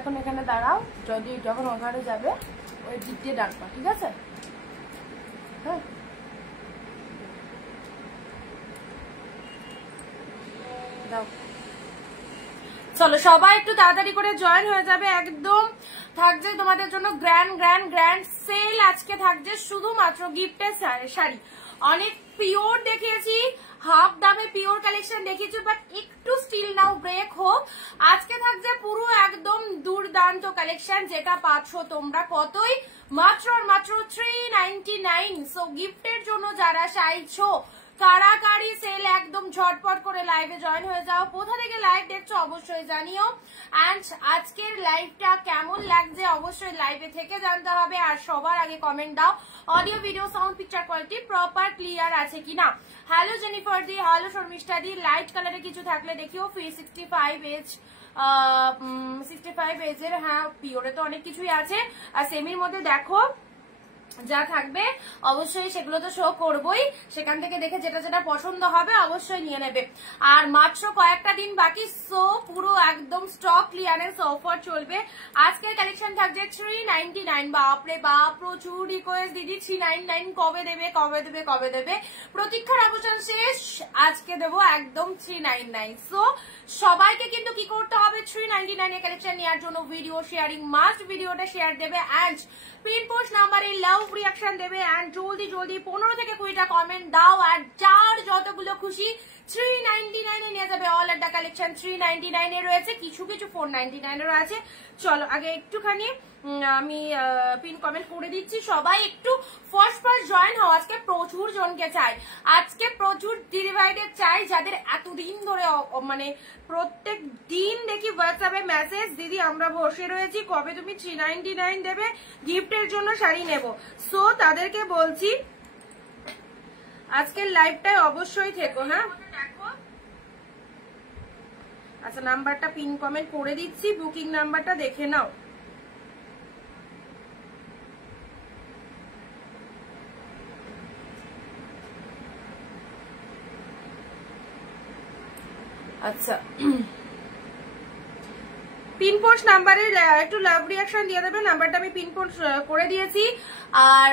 এখন এখানে দাঁড়াও, যখন ওখানে যাবে ওই দিক দিয়ে ডাকবা, ঠিক আছে? হ্যাঁ, দাও। চলো সবাই একটু তাড়াতাড়ি করে জয়েন হয়ে যাবে। একদম থাকছে তোমাদের জন্য গ্র্যান্ড গ্র্যান্ড গ্র্যান্ড সেল। আজকে থাকছে শুধুমাত্র গিফটের শাড়ি। অনেক পিওর দেখিয়েছি, হাফ দামে পিওর কালেকশন দেখিয়েছি, বাট একটু স্টিল নাও ব্রেক হোক। আজকে থাকছে পুরো একদম দুর্দান্ত কালেকশন, যেটা পাচ্ছ তোমরা কতই, মাত্র আর মাত্র 399। সো গিফটের জন্য যারা চাইছো কারাকারি সেল, একদম ঝটপট করে লাইভে জয়েন হয়ে যাও। কোথা থেকে লাইভ দেখছো অবশ্যই জানিও, এন্ড আজকের লাইভটা কেমন লাগছে অবশ্যই লাইভে থেকে জানতে হবে। আর সবার আগে কমেন্ট দাও audio video sound picture quality proper clear আছে কিনা। হ্যালো জেনিফার দি, হ্যালো শর্মিষ্ঠা দি। লাইট কালারে কিছু থাকলে দেখিও। 65 এজ 65 এজের, হ্যাঁ পিওরে তো অনেক কিছুই আছে। আর সেমির মধ্যে দেখো যা থাকবে অবশ্যই সেগুলো তো শো করবই, সেখান থেকে দেখে যেটা যেটা পছন্দ হবে অবশ্যই নিয়ে নেবে। আর মাত্র কয়েকটা দিন বাকি, সো পুরো একদম স্টক ক্লিয়ারেন্স অফার চলবে। আজকের কালেকশন থাকছে 399। বাপরে বাপ, প্রচুর রিকোয়েস্ট দিদি 399 কবে দেবে কবে দেবে কবে দেবে। প্রতীক্ষার অবসান শেষ, আজকে দেবো একদম 399। সো সবাইকে কিন্তু কি করতে হবে, 399 এর কালেকশন নেওয়ার জন্য ভিডিও শেয়ারিং মাস্ট, ভিডিওটা শেয়ার দেবে এন্ড পিন পোস্ট নাম্বারে লাভ রিঅ্যাকশন দেবে এন্ড জলদি জলদি 15 থেকে 20টা কমেন্ট দাও। আর যার যতগুলো খুশি 399 এ নিয়ে যাবে। অল এর দা কালেকশন 399 এ রয়েছে, কিছু কিছু 499 এরও আছে। চলো আগে একটুখানি আমি পিন কমেন্ট করে দিচ্ছি, সবাই একটু ফার্স্ট জয়েন হও। আজকে প্রচুর জনকে চাই, আজকে প্রচুর ডিভাইডেড চাই, যাদের এতদিন ধরে মানে প্রত্যেক দিন দেখি হোয়াটসঅ্যাপে মেসেজ, দিদি আমরা বসে রয়েছি কবে তুমি 399 দেবে, গিফটের জন্য শাড়ি নেব। সো তাদেরকে বলছি আজকের লাইভটায় অবশ্যই থেকো। হ্যাঁ আচ্ছা, নাম্বারটা পিন কমেন্ট করে দিচ্ছি, বুকিং নাম্বারটা দেখে নাও। আচ্ছা, পিন পোস্ট নাম্বারে একটু লাভ রিঅ্যাকশন দিয়ে দেবে। নাম্বারটা আমি পিন পোস্ট করে দিয়েছি। আর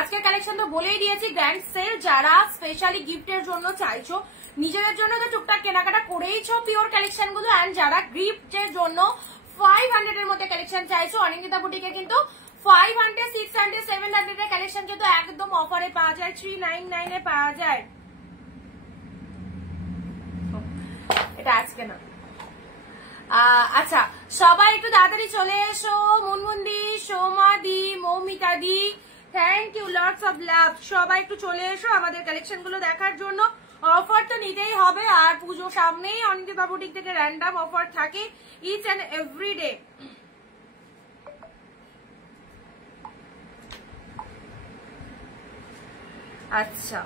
আজকের কালেকশন তো বলেই দিয়েছি, গ্র্যান্ড সেল। যারা স্পেশালি গিফটের জন্য চাইছো, নিজেদের জন্য তো টুকটাক কেনাকাটা করেইছো পিওর কালেকশন গুলো, এন্ড যারা গিফটের জন্য 500 এর মধ্যে কালেকশন চাইছো, অনিন্দিতা বুটিকে কিন্তু 500, 600, 700 এর কালেকশন কিন্তু একদম অফারে পাওয়া যায়, 399 এ পাওয়া যায়। এটা আজকে না। আচ্ছা সবাই একটু তাড়াতাড়ি চলে এসো। মুনমুন্দি, সোমাদি, Moumita di, thank you, lots of love. সবাই একটু চলে এসো আমাদের কালেকশন গুলো দেখার জন্য। অফার তো নিতেই হবে, আর পুজো সামনেই অনিন্দিতা বুটিক থেকে র্যান্ডম অফার থাকে ইচ এন্ড এভরি ডে। আচ্ছা,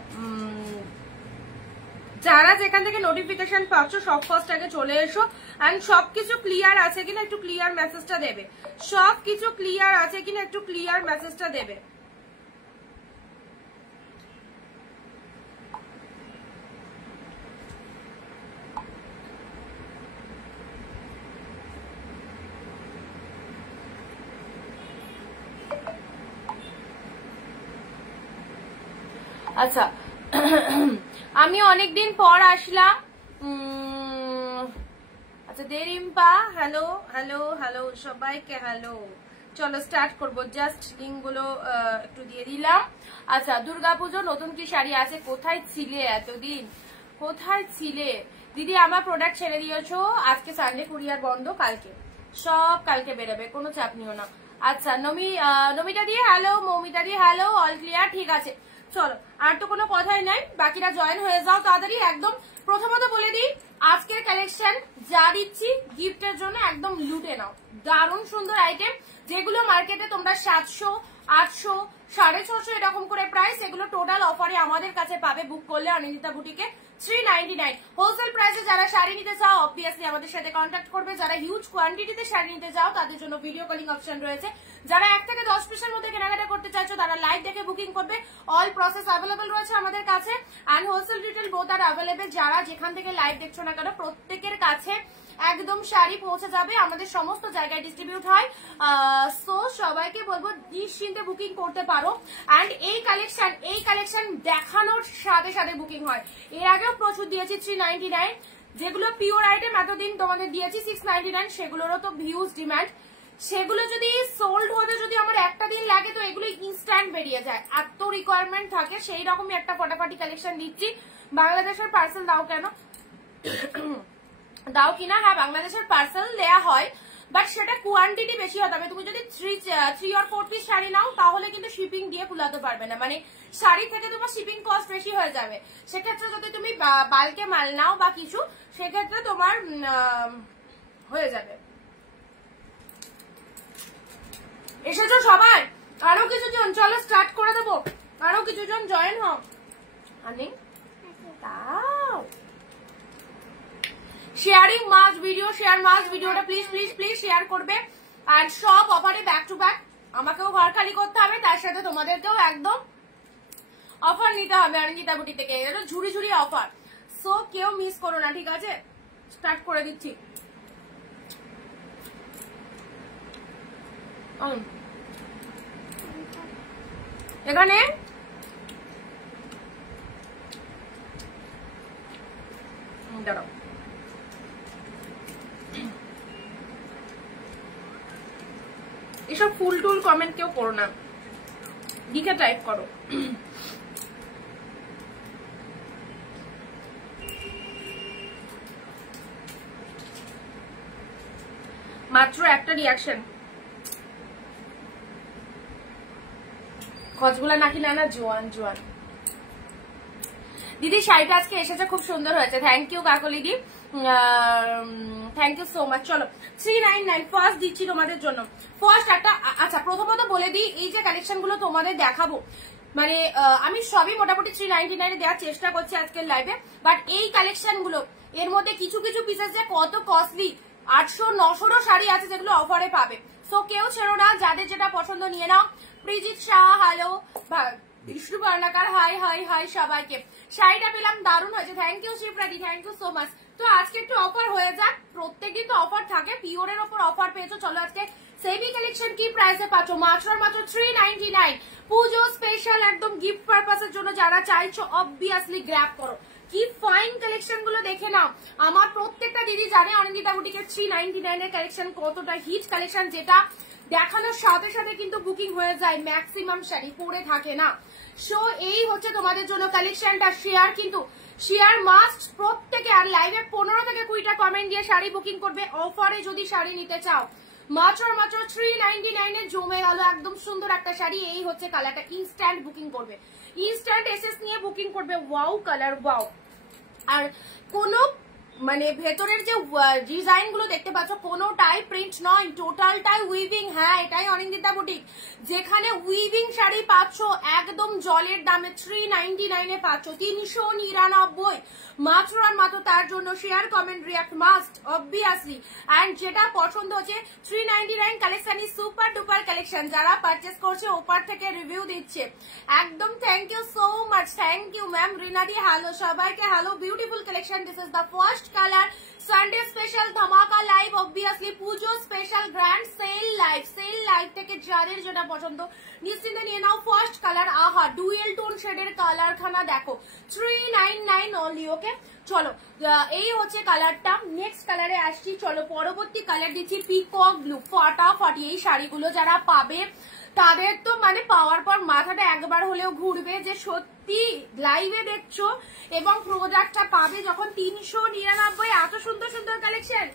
যারা যেখান থেকে নোটিফিকেশন পাচ্ছ সব ফার্স্ট আগে চলে এসো, এন্ড সবকিছু ক্লিয়ার আছে কিনা একটু ক্লিয়ার মেসেজটা দেবে। সবকিছু ক্লিয়ার আছে কিনা একটু ক্লিয়ার মেসেজটা দেবে। আচ্ছা আমি অনেকদিন পর আসলাম। আচ্ছা দেরিম্পা, হ্যালো হ্যালো হ্যালো সবাইকে হ্যালো। চলো স্টার্ট করবো, জাস্ট লিঙ্ক গুলো একটু দিয়ে দিলাম। আচ্ছা, দুর্গাপুজো নতুন কি শাড়ি আছে? কোথায় ছিলে এতদিন, কোথায় ছিলে দিদি? আমার প্রোডাক্ট ছেড়ে দিয়েছো, আজকে সানডে কুরিয়ার বন্ধ, কালকে সব কালকে বেরোবে, কোনো চাপ নিও না। আচ্ছা নমিতা দিয়ে হ্যালো, মৌমিতা দিয়ে হ্যালো, অল ক্লিয়ার, ঠিক আছে। চলো আর তো কোনো কথাই নাই, বাকিরা জয়েন হয়ে যাও তাড়াতাড়ি। একদম প্রথমত বলে দিই, আজকের কালেকশন যা দিচ্ছি গিফটের জন্য একদম লুটে নাও। দারুণ সুন্দর আইটেম, যেগুলো মার্কেটে তোমরা 700, 800, 650 এরকম করে প্রাইস, এগুলো টোটাল অফারে আমাদের কাছে পাবে বুক করলে অনিন্দিতা বুটিকে 399। হোলসেল প্রাইসে যারা শাড়ি নিতে চাও অবভিয়াসলি আমাদের সাথে কন্ট্যাক্ট করবে। যারা হিউজ কোয়ান্টিটিতে শাড়ি নিতে চাও তাদের জন্য ভিডিও কলিং অপশন রয়েছে। যারা 1 থেকে 10 পিসের মধ্যে কেনাকাটা করতে চাইছো তারা লাইভ দেখে বুকিং করবে। অল প্রসেস অ্যাভেলেবল রয়েছে আমাদের কাছে, এন্ড হোলসেল রিটেল বোথ আর অ্যাভেলেবল। যারা যেখান থেকে লাইভ দেখছো না কেন প্রত্যেকের কাছে একদম শাড়ি পৌঁছে যাবে, আমাদের সমস্ত জায়গায় ডিস্ট্রিবিউট হয়। সো সবাইকে বলবো নিশ্চিন্তে বুকিং করতে পারো। অ্যান্ড এই কালেকশন দেখানোর সাথে সাথে বুকিং হয়। এর আগেও প্রচুর দিয়েছি 399, যেগুলো পিওর আইটেম এতদিন তোমাদের দিয়েছি 699, সেগুলোরও তো ভিউজ ডিমান্ড। সেগুলো যদি সোল্ড হতে যদি আমার একটা দিন লাগে তো এগুলো ইনস্ট্যান্ট বেরিয়ে যায়, এত রিকোয়ারমেন্ট থাকে। সেই রকমই একটা ফটাফটি কালেকশন দিচ্ছি। বাংলাদেশের পার্সেল দাও কেন, দাও কিনা? হ্যাঁ, বাংলাদেশের পার্সেল দেয়া হয়, বাট সেটা কোয়ান্টিটি বেশি হতে হবে। তুমি যদি 3 or 4 পিস শাড়ি নাও তাহলে কিন্তু শিপিং দিয়ে কুলাতে পারবে না, মানে শাড়ি থেকে তোমার শিপিং কস্ট বেশি হয়ে যাবে। সেক্ষেত্রে যদি তুমি বাল্কে মাল নাও বা কিছু, সেক্ষেত্রে তোমার হয়ে যাবে। এসেছো সবাই? আরো কিছু জন, চলো স্টার্ট করে দেবো। আরো কিছু জন জয়েন হও। আনি দাও sharing must video, share must ভিডিওটা প্লিজ প্লিজ প্লিজ শেয়ার করবে। আর সব অফারে ব্যাক টু ব্যাক, আমাকেও ঘর খালি করতে হবে, তার সাথে তোমাদেরকেও একদম অফার নিতে হবে অরিন্দিতা বুটিক থেকে। এটা ঝুড়ি ঝুড়ি অফার, সো কেউ মিস করো না, ঠিক আছে? স্টার্ট করে দিচ্ছি। এখানে দাঁড়াও, এসব ফুল টুল কমেন্ট কেউ করো না, লিখে টাইপ করো। মাত্র একটা রিয়াকশন, খচগুলা নাকি না না জোয়ান জোয়ান। দিদি শাড়িটা আজকে এসেছে, খুব সুন্দর হয়েছে, থ্যাংক ইউ কাকলিদি, থ্যাংক ইউ সো মাচ। চলো 399 ফার্স্ট দিচ্ছি তোমাদের জন্য। ফার্স্ট একটা, আচ্ছা প্রথমত বলে দিই, এই যে কালেকশন গুলো তোমাদের দেখাবো, মানে আমি সবই মোটামুটি 399 দেওয়ার চেষ্টা করছি আজকের লাইভে, বাট এই কালেকশন গুলো এর মধ্যে কিছু কিছু পিসেস যে কত কস্টলি, 800-900 শাড়ি আছে যেগুলো অফারে পাবে। সো কেউ ছেড়ো না, যাদের যেটা পছন্দ নিয়ে নাও। Prijit Shah hello, Bishnu Barnakar hi hi hi সবাইকে। শাড়িটা পেলাম, দারুণ হয়েছে, থ্যাংক ইউ শিবরাদি, থ্যাংক ইউ সো মাচ। তো আজকে একটু অফার হয়ে যাক, প্রত্যেকদিন তো অফার থাকে, পিওরের ওপর অফার পেয়েছো। চলো আজকে সেমি কালেকশন কি প্রাইসে পাচ্ছ, মাত্র 399, পুজো স্পেশাল, একদম গিফট পারপাসের জন্য যারা চাইছো অবভিয়াসলি গ্র্যাব করো। কি ফাইন কালেকশন গুলো দেখে নাও। আমার প্রত্যেকটা দিদি জানে অরিন্দিতা বুটিকের 399 এর কালেকশন কতটা হিট কালেকশন, যেটা দেখানোর সাথে সাথে কিন্তু বুকিং হয়ে যায়, ম্যাক্সিমাম শাড়ি পরে থাকে না। সো এই হচ্ছে তোমাদের জন্য কালেকশনটা। শেয়ার কিন্তু শেয়ার মাস্ট প্রত্যেকে, আর লাইভে 15 থেকে 20টা কমেন্ট দিয়ে শাড়ি বুকিং করবে অফারে যদি শাড়ি নিতে চাও। মাত্র 399 এ জমে গেল একদম সুন্দর একটা শাড়ি। এই হচ্ছে কালারটা, ইনস্ট্যান্ট বুকিং করবে, ইনস্ট্যান্ট এসএস নিয়ে বুকিং করবে। Wow colour, wow. আর কোনো মানে ভেতরের যে ডিজাইন গুলো দেখতে পাচ্ছ কোনোটাই প্রিন্ট নয়, টোটালটাই উইভিং। হ্যাঁ, এটাই অরিন্দিতা বুটিক, যেখানে উইভিং শাড়ি পাচ্ছ একদম জলের দামে 399 এ পাচ্ছ, 399 মাত্র আর মাত্র। তার জন্য share comment react must obviously. And যেটা পছন্দ হচ্ছে 399 collection is super duper collection, যারা পারচেস করছে ওপার থেকে রিভিউ দিচ্ছে একদম। Thank you so much, thank you ma'am রিনাদি, হ্যালো সবাইকে, hello. Beautiful collection, this is the first colour. Sunday special ধামাকা live, obviously Puja special grand sale live, sale live থেকে যাদের যেটা পছন্দ নিশ্চিন্তে নিয়ে নাও। ফার্স্ট কালার, আহা ডুয়েল টোন শেডের কালার খানা দেখো, 399 অনলি। ওকে চলো, এই হচ্ছে কালারটা। নেক্সট কালারে আসছি, চলো পরবর্তী কালার দিচ্ছি পিকক ব্লু। ফাটাফাটি এই শাড়িগুলো যারা পাবে তাদের তো মানে পাওয়ার পর মাথাটা একবার হলেও ঘুরবে, যে সত্যি লাইভে দেখছো এবং প্রোডাক্টটা পাবে যখন 399। এত সুন্দর সুন্দর কালেকশন,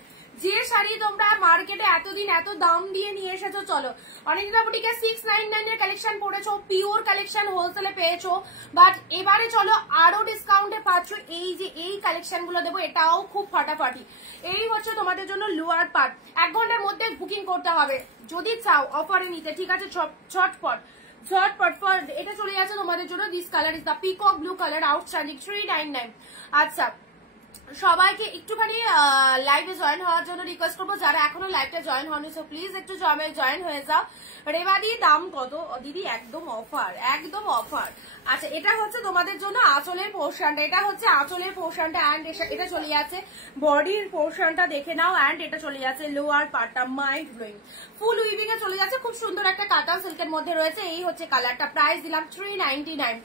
যে শাড়ি তোমরা মার্কেটে এতদিন এত দাম দিয়ে নিয়ে এসেছো। চলো অরিন্দিতা বুটিকে 699 এর কালেকশন পড়েছো, পিওর কালেকশন হোলসেলে পেয়েছো, বাট এবারে চলো আরো ডিসকাউন্টে পাচ্ছ। এই যে এই কালেকশন গুলো দেবো, এটাও খুব ফাটাফাটি। এই হচ্ছে তোমাদের জন্য লোয়ার পার্ট, 1 ঘন্টার মধ্যে বুকিং করতে হবে যদি চাও অফারে নিতে, ঠিক আছে? ঝটপট ঝটপট ফর এটা চলে যাচ্ছে তোমাদের জন্য। This colour is the peacock blue colour, outstanding, 399। আচ্ছা সবাইকে একটুখানি লাইভে জয়েন হওয়ার জন্য রিকোয়েস্ট করবো, যারা এখনো লাইভটা জয়েন হয়নি সো প্লিজ একটু জয়েন হয়ে যাও। রেবাদি দাম কত দিদি? একদম অফার, একদম অফার। আচ্ছা, এটা হচ্ছে তোমাদের জন্য আঁচলের পোর্শনটা, এটা হচ্ছে আঁচলের পোর্শনটা অ্যান্ড এটা চলে যাচ্ছে বডির পোর্শনটা দেখে নাও, অ্যান্ড এটা চলে যাচ্ছে লোয়ার পার্টটা, মাইন্ড ব্লোয়িং ফুল উইভিং এ চলে যাচ্ছে। খুব সুন্দর একটা কাতান সিল্কের মধ্যে রয়েছে। এই হচ্ছে কালারটা, প্রাইস দিলাম 399।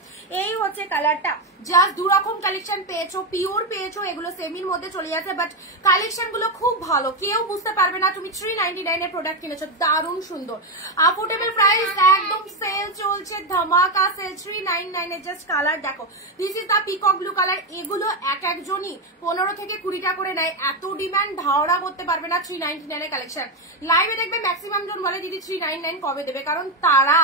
এই হচ্ছে কালারটা। জাস্ট দুরকম কালেকশন পেয়েছো, পিওর পেয়েছো, এগুলো সেমির মধ্যে চলে যাচ্ছে, বাট কালেকশন গুলো খুব ভালো, কেউ বুঝতে পারবে না তুমি 399 এর প্রোডাক্ট কিনেছো। দারুণ সুন্দর অ্যাফোর্ডেবল প্রাইস, একদম সেল চলছে, ধামাকা সেল। 399 এর জাস্ট কালার দেখো, this is the peacock blue colour. এগুলো এক একজনই 15 থেকে 20টা করে নেয়, এত ডিমান্ড ধারণা করতে পারবে না 399 এর কালেকশন। লাইভে দেখবে ম্যাক্সিমাম জন বলে দিদি 399 কবে দেবে, কারণ তারা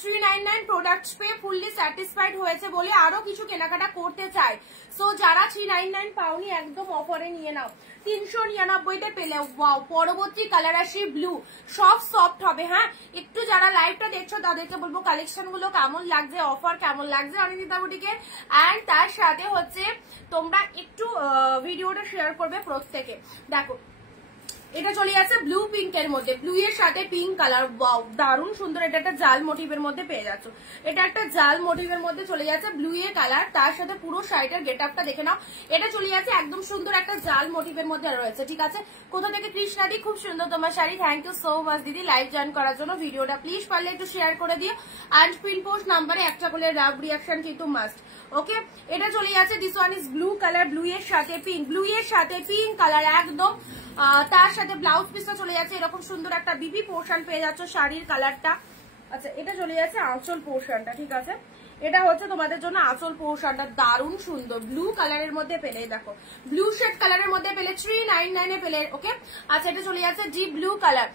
399 প্রোডাক্টস পেয়ে ফুললি স্যাটিসফাইড হয়েছে বলে আরো কিছু কেনাকাটা করতে চায়। সো যারা 399 পাওনি একদম অফারে নিয়ে নাও, 399 পেলে। ওয়াও, পরবর্তী কালার আসি ব্লু, সফট হবে। হ্যাঁ, একটু যারা লাইভটা দেখছো তাদেরকে বলবো কালেকশন গুলো কেমন লাগছে, অফার কেমন লাগছে অনিন্দিতা বুটিকে, এন্ড তার সাথে হচ্ছে তোমরা একটু ভিডিওটা শেয়ার করবে প্রত্যেকে। দেখো, এটা চলে যাচ্ছে ব্লু পিঙ্কের মধ্যে, ব্লু এর সাথে পিঙ্ক কালার। ওয়াও, দারুণ সুন্দর। এটা একটা জাল মোটিভের মধ্যে পেয়ে যাচ্ছ, এটা একটা জাল মোটিভের মধ্যে চলে যাচ্ছে ব্লু এর কালার। তার সাথে পুরো শাড়িটার গেট আপটা দেখে নাও, এটা চলে যাচ্ছে একদম সুন্দর একটা জাল মোটিভের মধ্যে রয়েছে। ঠিক আছে, কোথা থেকে কৃষ্ণাদি, খুব সুন্দর তোমার sari. Thank you so much দিদি লাইভ জয়েন করার জন্য। ভিডিওটা প্লিজ পারলে একটু শেয়ার করে দিও, অ্যান্ড পিন পোস্ট নাম্বারে একটা করে লাভ রিয়াকশন কিন্তু মাস্ট। ওকে, এটা চলে যাচ্ছে this one is blue colour, blue এর সাথে পিঙ্ক, ব্লু এর সাথে পিঙ্ক কালার একদম। তার সাথে ব্লাউজ পিসটা চলে যাচ্ছে এরকম সুন্দর একটা বিবি পোর্শন পেয়ে যাচ্ছ শাড়ির কালারটা। আচ্ছা, এটা চলে যাচ্ছে আঁচল পোর্শনটা। ঠিক আছে, এটা হচ্ছে তোমাদের জন্য আঁচল পোর্শনটা, দারুণ সুন্দর ব্লু কালারের মধ্যে পেলে। দেখো, ব্লু শেড কালারের মধ্যে পেলে 399 এ পেলে। ওকে, আচ্ছা, এটা চলে যাচ্ছে deep blue colour.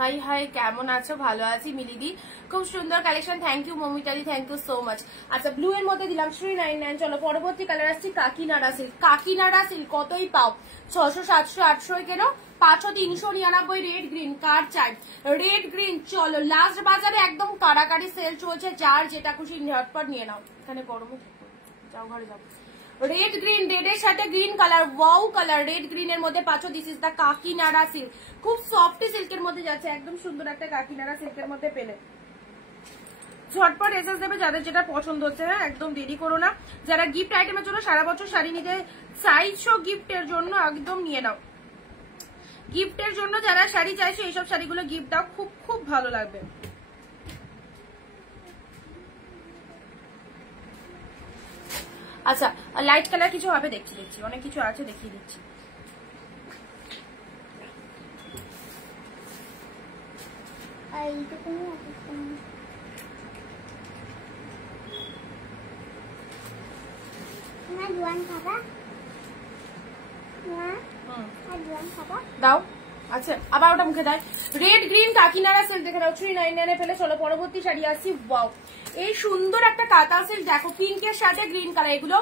Hi hi, কেমন আছো? ভালো আছি মিলিদি, খুব সুন্দর কালেকশন। থ্যাংক ইউ মমিতালি, থ্যাংক ইউ সো মাচ। আচ্ছা, ব্লু এর মধ্যে দিলাম 399। চলো পরবর্তী কালার আসছি কাকিনাড়া সিল্ক। কাকিনাড়া সিল্ক কতই পাও, 600 700 800 কেন, 500 399। রেড গ্রিন, কার চাই রেড গ্রিন? চলো লাস্ট বাজারে একদম কারাকারি সেল চলছে, যার যেটা খুশি ঝটপট নিয়ে নাও। এখানে গরম, যাও ঘরে যাও। রেড গ্রিন, রেড এর সাথে green colour, wow colour, red green এর মধ্যে পাচ্ছ। This is the Kakinada silk, খুব সফট সিল্কের মধ্যে যাচ্ছে, একদম সুন্দর একটা কাকিনাড়া সিল্কের মধ্যে পেলে। ঝটপট এসএস দেবে যাদের যেটা পছন্দ হচ্ছে। হ্যাঁ, একদম দেরি করো না। যারা গিফট আইটেমের জন্য সারা বছর শাড়ি নিতে চাইছো, গিফটের জন্য একদম নিয়ে নাও। গিফটের জন্য যারা শাড়ি চাইছো এইসব শাড়িগুলো গিফট দাও, খুব খুব ভালো লাগবে। আচ্ছা, লাইট কালার কিছু হবে, দেখছি অনেক কিছু আছে, দেখিয়ে দিচ্ছি। দাও, আচ্ছা, আবার ওটা মুখে দেয়। রেড গ্রিন কাকিনাড়া সিল্ক দেখে নাও, 399 এ ফেলে। চলো পরবর্তী শাড়ি আসছি। ওয়াও, এই সুন্দর একটা কাতান সিল্ক দেখো, পিঙ্কের সাথে গ্রিন কালার। এগুলো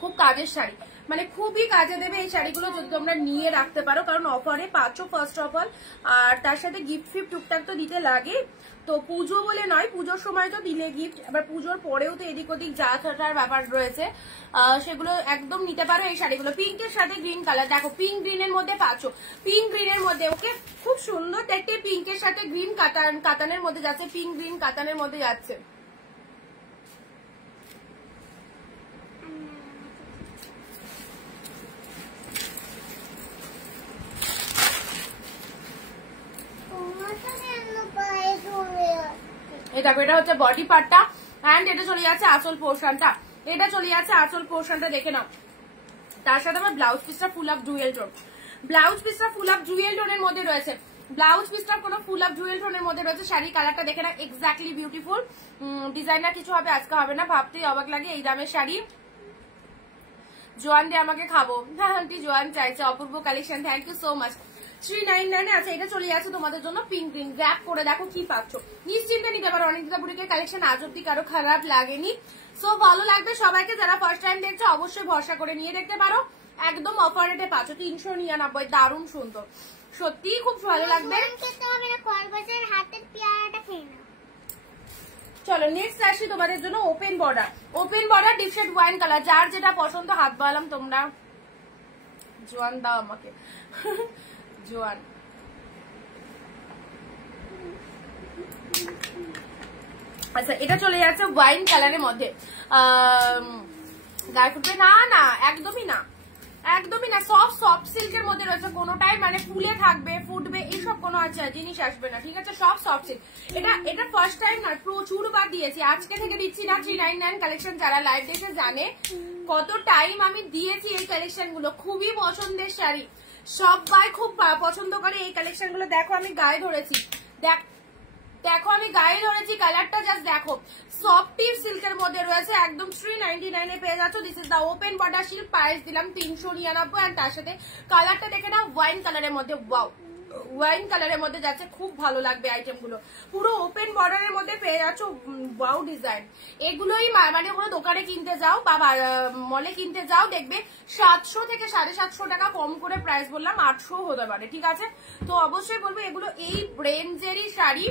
খুব কাজের শাড়ি, মানে খুবই কাজে দেবে এই শাড়িগুলো যদি তোমরা নিয়ে রাখতে পারো, কারণ অফারে পাচ্ছ ফার্স্ট অফ অল। আর তার সাথে গিফট ফিফট টুকটাক তো দিতে লাগে, তো পুজো বলে নয়, পুজোর সময় তো দিলে গিফট, আবার পুজোর পরেও তো এদিক ওদিক যা থাকার ব্যাপার রয়েছে, সেগুলো একদম নিতে পারো এই শাড়িগুলো। পিঙ্কের সাথে গ্রিন কালার দেখো, পিঙ্ক গ্রিনের মধ্যে পাচ্ছ, পিঙ্ক গ্রিনের মধ্যে। ওকে, খুব সুন্দর দেখতে, পিঙ্কের সাথে গ্রিন কাতানের মধ্যে যাচ্ছে, পিঙ্ক গ্রিন কাতানের মধ্যে যাচ্ছে। এই দেখো, এটা হচ্ছে বডি পার্টটা, এন্ড এটা চলে যাচ্ছে আঁচল পোর্শনটা, এটা চলে যাচ্ছে আঁচল পোর্শনটা দেখে নাও। তার সাথে আমার ব্লাউজ পিসটা full of Jewel tone, blouse পিসটা ফুল অফ জুয়েল টোনের মধ্যে রয়েছে, ব্লাউজ পিসটা কোনো ফুল অফ জুয়েল টোনের মধ্যে রয়েছে। শাড়ি কালারটা দেখে না, এক্স্যাক্টলি বিউটিফুল। ডিজাইনার কিছু হবে আজকে হবে না, ভাবতেই অবাক লাগে এই দামের শাড়ি। জোয়ান দিয়ে আমাকে খাবো, হ্যাঁ আন্টি জোয়ান চাইছে। অপূর্ব collection, thank you so much. 399 আছে, এটা চলে যাচ্ছে তোমাদের জন্য পিঙ্ক গ্রিন। গ্র্যাপ করে দেখো কি পাচ্ছ, নিশ্চিন্তে নিতে পারো। অনিন্দিতা বুটিকের কালেকশন আজ অব্দি কারো খারাপ লাগেনি, সো ভালো লাগবে সবাইকে। যারা ফার্স্ট টাইম দেখছো অবশ্যই ভরসা করে নিয়ে দেখতে পারো, একদম অফার রেটে পাচ্ছ 399, দারুণ সুন্দর, সত্যি খুব ভালো লাগবে। চলো নেক্সট আসি তোমাদের জন্য open border deep shade wine colour. যার যেটা পছন্দ হাত বাড়ালাম তোমরা। জোয়ান দাও আমাকে জোয়ান। আচ্ছা এটা চলে যাচ্ছে ওয়াইন কালারের মধ্যে। গায়ে ফুটবে না, না একদমই না, একদমই না। সফট সিল্কের মধ্যে রয়েছে, কোনোটাই মানে ফুলে থাকবে ফুটবে এইসব কোনো জিনিস আসবে না, ঠিক আছে? সব সফট সিল্ক। এটা ফার্স্ট টাইম না, প্রচুর বার দিয়েছি, আজকে থেকে দিচ্ছি না। 399 কালেকশন যারা লাইভ দেখে জানে কত টাইম আমি দিয়েছি এই কালেকশন গুলো। খুবই পছন্দের শাড়ি, সবাই খুব পছন্দ করে এই কালেকশন গুলো। দেখো আমি গায়ে ধরেছি, দেখো আমি গায়ে ধরেছি, কালারটা জাস্ট দেখো। সফটি সিল্কের মধ্যে রয়েছে, একদম 399 এ পেয়ে যাচ্ছ। This is the open border silk, price দিলাম 399। এন্ড তার সাথে কালারটা দেখে নাও, ওয়াইন কালারের মধ্যে। ওয়াও, ওয়াইন কালারের মধ্যে যাচ্ছে, খুব ভালো লাগবে আইটেম গুলো। পুরো ওপেন বর্ডারের মধ্যে পেয়ে যাচ্ছ। ওয়াও ডিজাইন, এগুলোই মানে কোনো দোকানে কিনতে যাও বা মলে কিনতে যাও দেখবে 700 থেকে 750 টাকা কম করে প্রাইস বললাম, 800 হতে পারে, ঠিক আছে? তো অবশ্যই বলবো এগুলো এই রেঞ্জেরই শাড়ি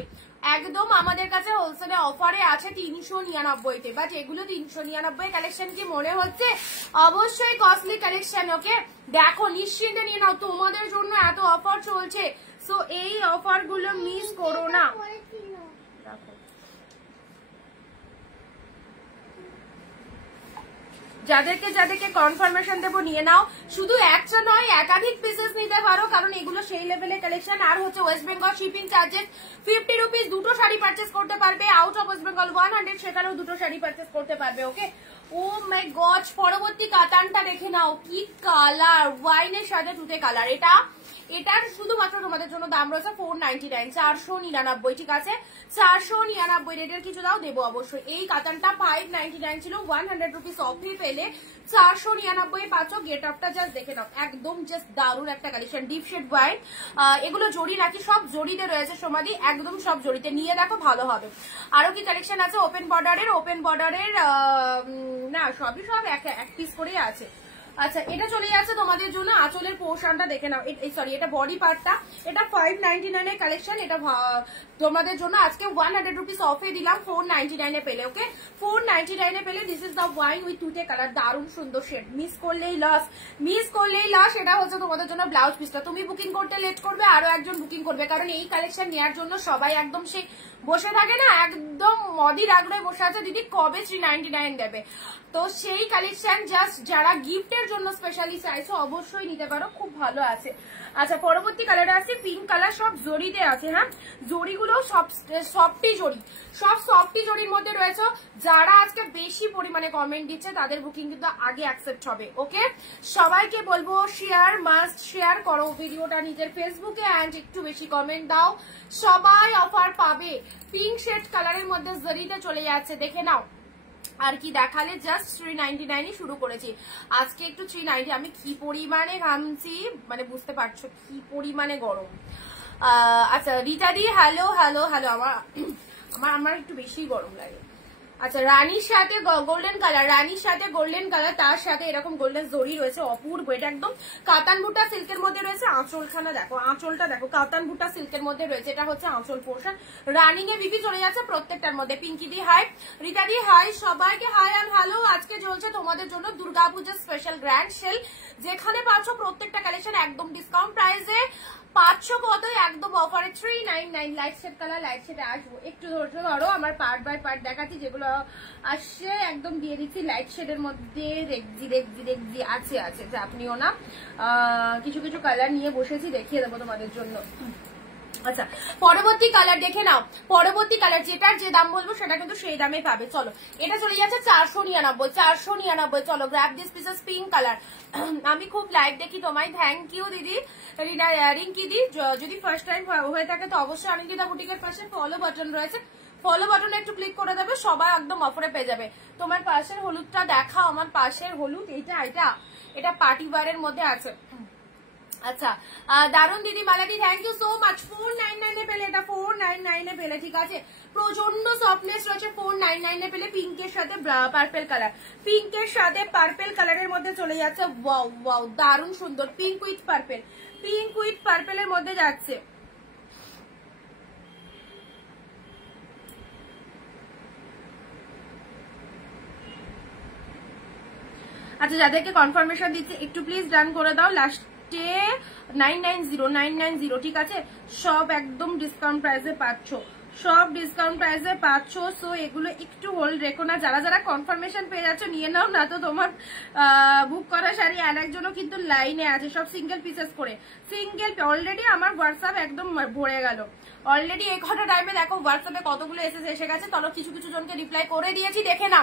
একদম আমাদের কাছে হোলসেলে অফারে আছে 399 তে। বাট এগুলো 399 কালেকশন কি মনে হচ্ছে? অবশ্যই কস্টলি কালেকশন। ওকে দেখো, নিশ্চিন্তে নিয়ে নাও, তোমাদের জন্য এত অফার চলছে। সো এই অফার গুলো মিস করো না। যাদেরকে কনফার্মেশন দেবো নিয়ে নাও। শুধু একটা নয়, একাধিক পিসেস নিতে পারো, কারণ এগুলো সেই লেভেলের কালেকশন। আর হচ্ছে West Bengal shipping charges 50 rupees, দুটো শাড়ি পারচেস করতে পারবে। আউট অফ ওয়েস্ট বেঙ্গল 100, সেখানেও দুটো শাড়ি পারচেস করতে পারবে। ওকে, ও মাই গড, পরবর্তী কাতানটা দেখে নাও, কি কালার, ওয়াইনের সাথে তুতে কালার। এটার শুধুমাত্র তোমাদের জন্য দাম রয়েছে 499, 499, ঠিক আছে? 499 রেটের কিছু দাও দেবো অবশ্যই। এই কাতানটা 599 ছিল, 100 রুপিস অফে পেলে 499 পাচ্ছ। গেট আপটা জাস্ট দেখে নাও, একদম জাস্ট দারুণ একটা কালেকশন। ডিপ শেড ওয়াইন, এগুলো জড়ি নাকি সব জড়িতে রয়েছে সমাধি, একদম সব জড়িতে, নিয়ে দেখো ভালো হবে। আরো কি কালেকশন আছে ওপেন বর্ডারের? না সবই সব এক পিস করেই আছে। আচ্ছা এটা চলে যাচ্ছে তোমাদের জন্য আঁচলের পোর্শনটা দেখে নাও। সরি, এটা বডি পার্টটা। এটা 599 এর কালেকশন। এটা তোমাদের জন্য আজকে 100 রুপিস অফে দিলাম, 499 এ পেলে। ওকে, 499 এ পেলে। This is the wine with তুতে কালার, দারুণ সুন্দর শেড। মিস করলেই লস। এটা হচ্ছে তোমাদের জন্য ব্লাউজ পিসটা। তুমি বুকিং করতে লেট করবে, আরো একজন বুকিং করবে, কারণ এই কালেকশন নেওয়ার জন্য সবাই একদম সেই বসে থাকে না, একদম মদির আগ্রহে বসে আছে, দিদি কবে 399 দেবে। তো সেই কালেকশন জাস্ট যারা গিফটের জন্য স্পেশালি চাইছো অবশ্যই নিতে পারো, খুব ভালো আছে। আচ্ছা পরবর্তী কালার আছে পিঙ্ক কালার, সব জড়িতে আছে। হ্যাঁ, জড়িগুলো সব সফটি জড়ি, সব সফটি জড়ির মধ্যে রয়েছে। যারা আজকে বেশি পরিমাণে কমেন্ট দিচ্ছে তাদের বুকিং কিন্তু আগে অ্যাকসেপ্ট হবে। ওকে, সবাইকে বলবো মাস্ট শেয়ার করো ভিডিওটা নিজের ফেসবুকে, অ্যান্ড একটু বেশি কমেন্ট দাও, সবাই অফার পাবে। পিঙ্ক শেড কালারের মধ্যে জড়িতে চলে যাচ্ছে, দেখে নাও। আর কি দেখালে, জাস্ট 399 শুরু করেছি আজকে, একটু 390। আমি কি পরিমাণে ঘামছি মানে বুঝতে পারছো, কি পরিমাণে গরম। আচ্ছা রিটাদি, হ্যালো। আমার একটু বেশি গরম লাগে। আচ্ছা রানীর সাথে গোল্ডেন কালার, তার সাথে এরকম গোল্ডেন জরি রয়েছে, অপূর্ব। এটা একদম কাতান বুটা সিল্কের মধ্যে রয়েছে। আঁচলখানা দেখো, আঁচলটা দেখো, কাতান বুটা সিল্কের মধ্যে রয়েছে। এটা হচ্ছে আঁচল পোর্শন। রানিং এ বিপি চলে যাচ্ছে প্রত্যেকটার মধ্যে। পিঙ্কি দি হাই, রিতা দি হাই, সবাইকে হাই আর হ্যালো। আজকে চলছে তোমাদের জন্য দুর্গাপূজার স্পেশাল গ্র্যান্ড সেল, যেখানে পাচ্ছ প্রত্যেকটা কালেকশন একদম ডিসকাউন্ট প্রাইসে। পাচ্ছ কত, একদম অফারে 399। লাইট শেড কালার, লাইট শেডে আসবো, একটু ধৈর্য ধরো, আমার পার্ট বাই পার্ট দেখাচ্ছি। যেগুলো আসছে একদম দিয়ে দিচ্ছি লাইট শেডের মধ্যে। দেখছি আছে আপনিও না, কিছু কালার নিয়ে বসেছি, দেখিয়ে দেবো তোমাদের জন্য। আচ্ছা পরবর্তী কালার দেখে নাও। পরবর্তী কালার যেটার যে দাম বলবো সেটা কিন্তু সেই দামে পাবে। চলো এটা চলে যাচ্ছে 499। চলো grab this pieces, pink colour. আমি খুব লাইভ দেখি তোমায়, থ্যাংক ইউ দিদি রিঙ্কি দি। যদি ফার্স্ট টাইম হয়ে থাকে তো অবশ্যই অনিন্দিতা বুটিকের পাশে ফলো বাটন রয়েছে, ফলো বাটনে একটু ক্লিক করে দেবে, সবাই একদম অফারে পেয়ে যাবে। তোমার পাশের হলুদটা দেখাও, আমার পাশের হলুদ এটা পার্টি ওয়্যারের মধ্যে আছে। আচ্ছা দারুন দিদি মালাদি, থ্যাংক ইউ সো মাচ। 499 এ পেলে, এটা 499 এ পেলে, ঠিক আছে? প্রচন্ড সফটনেস রয়েছে, 499 এ পেলে। পিঙ্কের সাথে পার্পেল কালার, পিঙ্কের সাথে পার্পেল কালারের মধ্যে চলে যাচ্ছে। ওয়াও দারুন সুন্দর, পিঙ্ক উইথ পার্পেলের মধ্যে যাচ্ছে। আচ্ছা যাদেরকে কনফার্মেশন দিচ্ছে একটু প্লিজ ডান করে দাও, লাস্টে 990 ঠিক আছে? সব একদম ডিসকাউন্ট প্রাইসে পাচ্ছ, সব ডিসকাউন্ট প্রাইসে পাচ্ছ। সো এগুলো একটু হোল্ড রেখো না, যারা যারা কনফার্মেশন পেয়ে যাচ্ছ নিয়ে নাও, না তো তোমার বুক করা শাড়ি আর একজনও কিন্তু লাইনে আছে, সব সিঙ্গেল পিসেস করে, সিঙ্গেল। অলরেডি আমার হোয়াটসঅ্যাপ একদম ভরে গেল অলরেডি। এই কটা টাইমে দেখো হোয়াটসঅ্যাপে কতগুলো এসে গেছে, তবে কিছু কিছু জনকে রিপ্লাই করে দিয়েছি, দেখে না।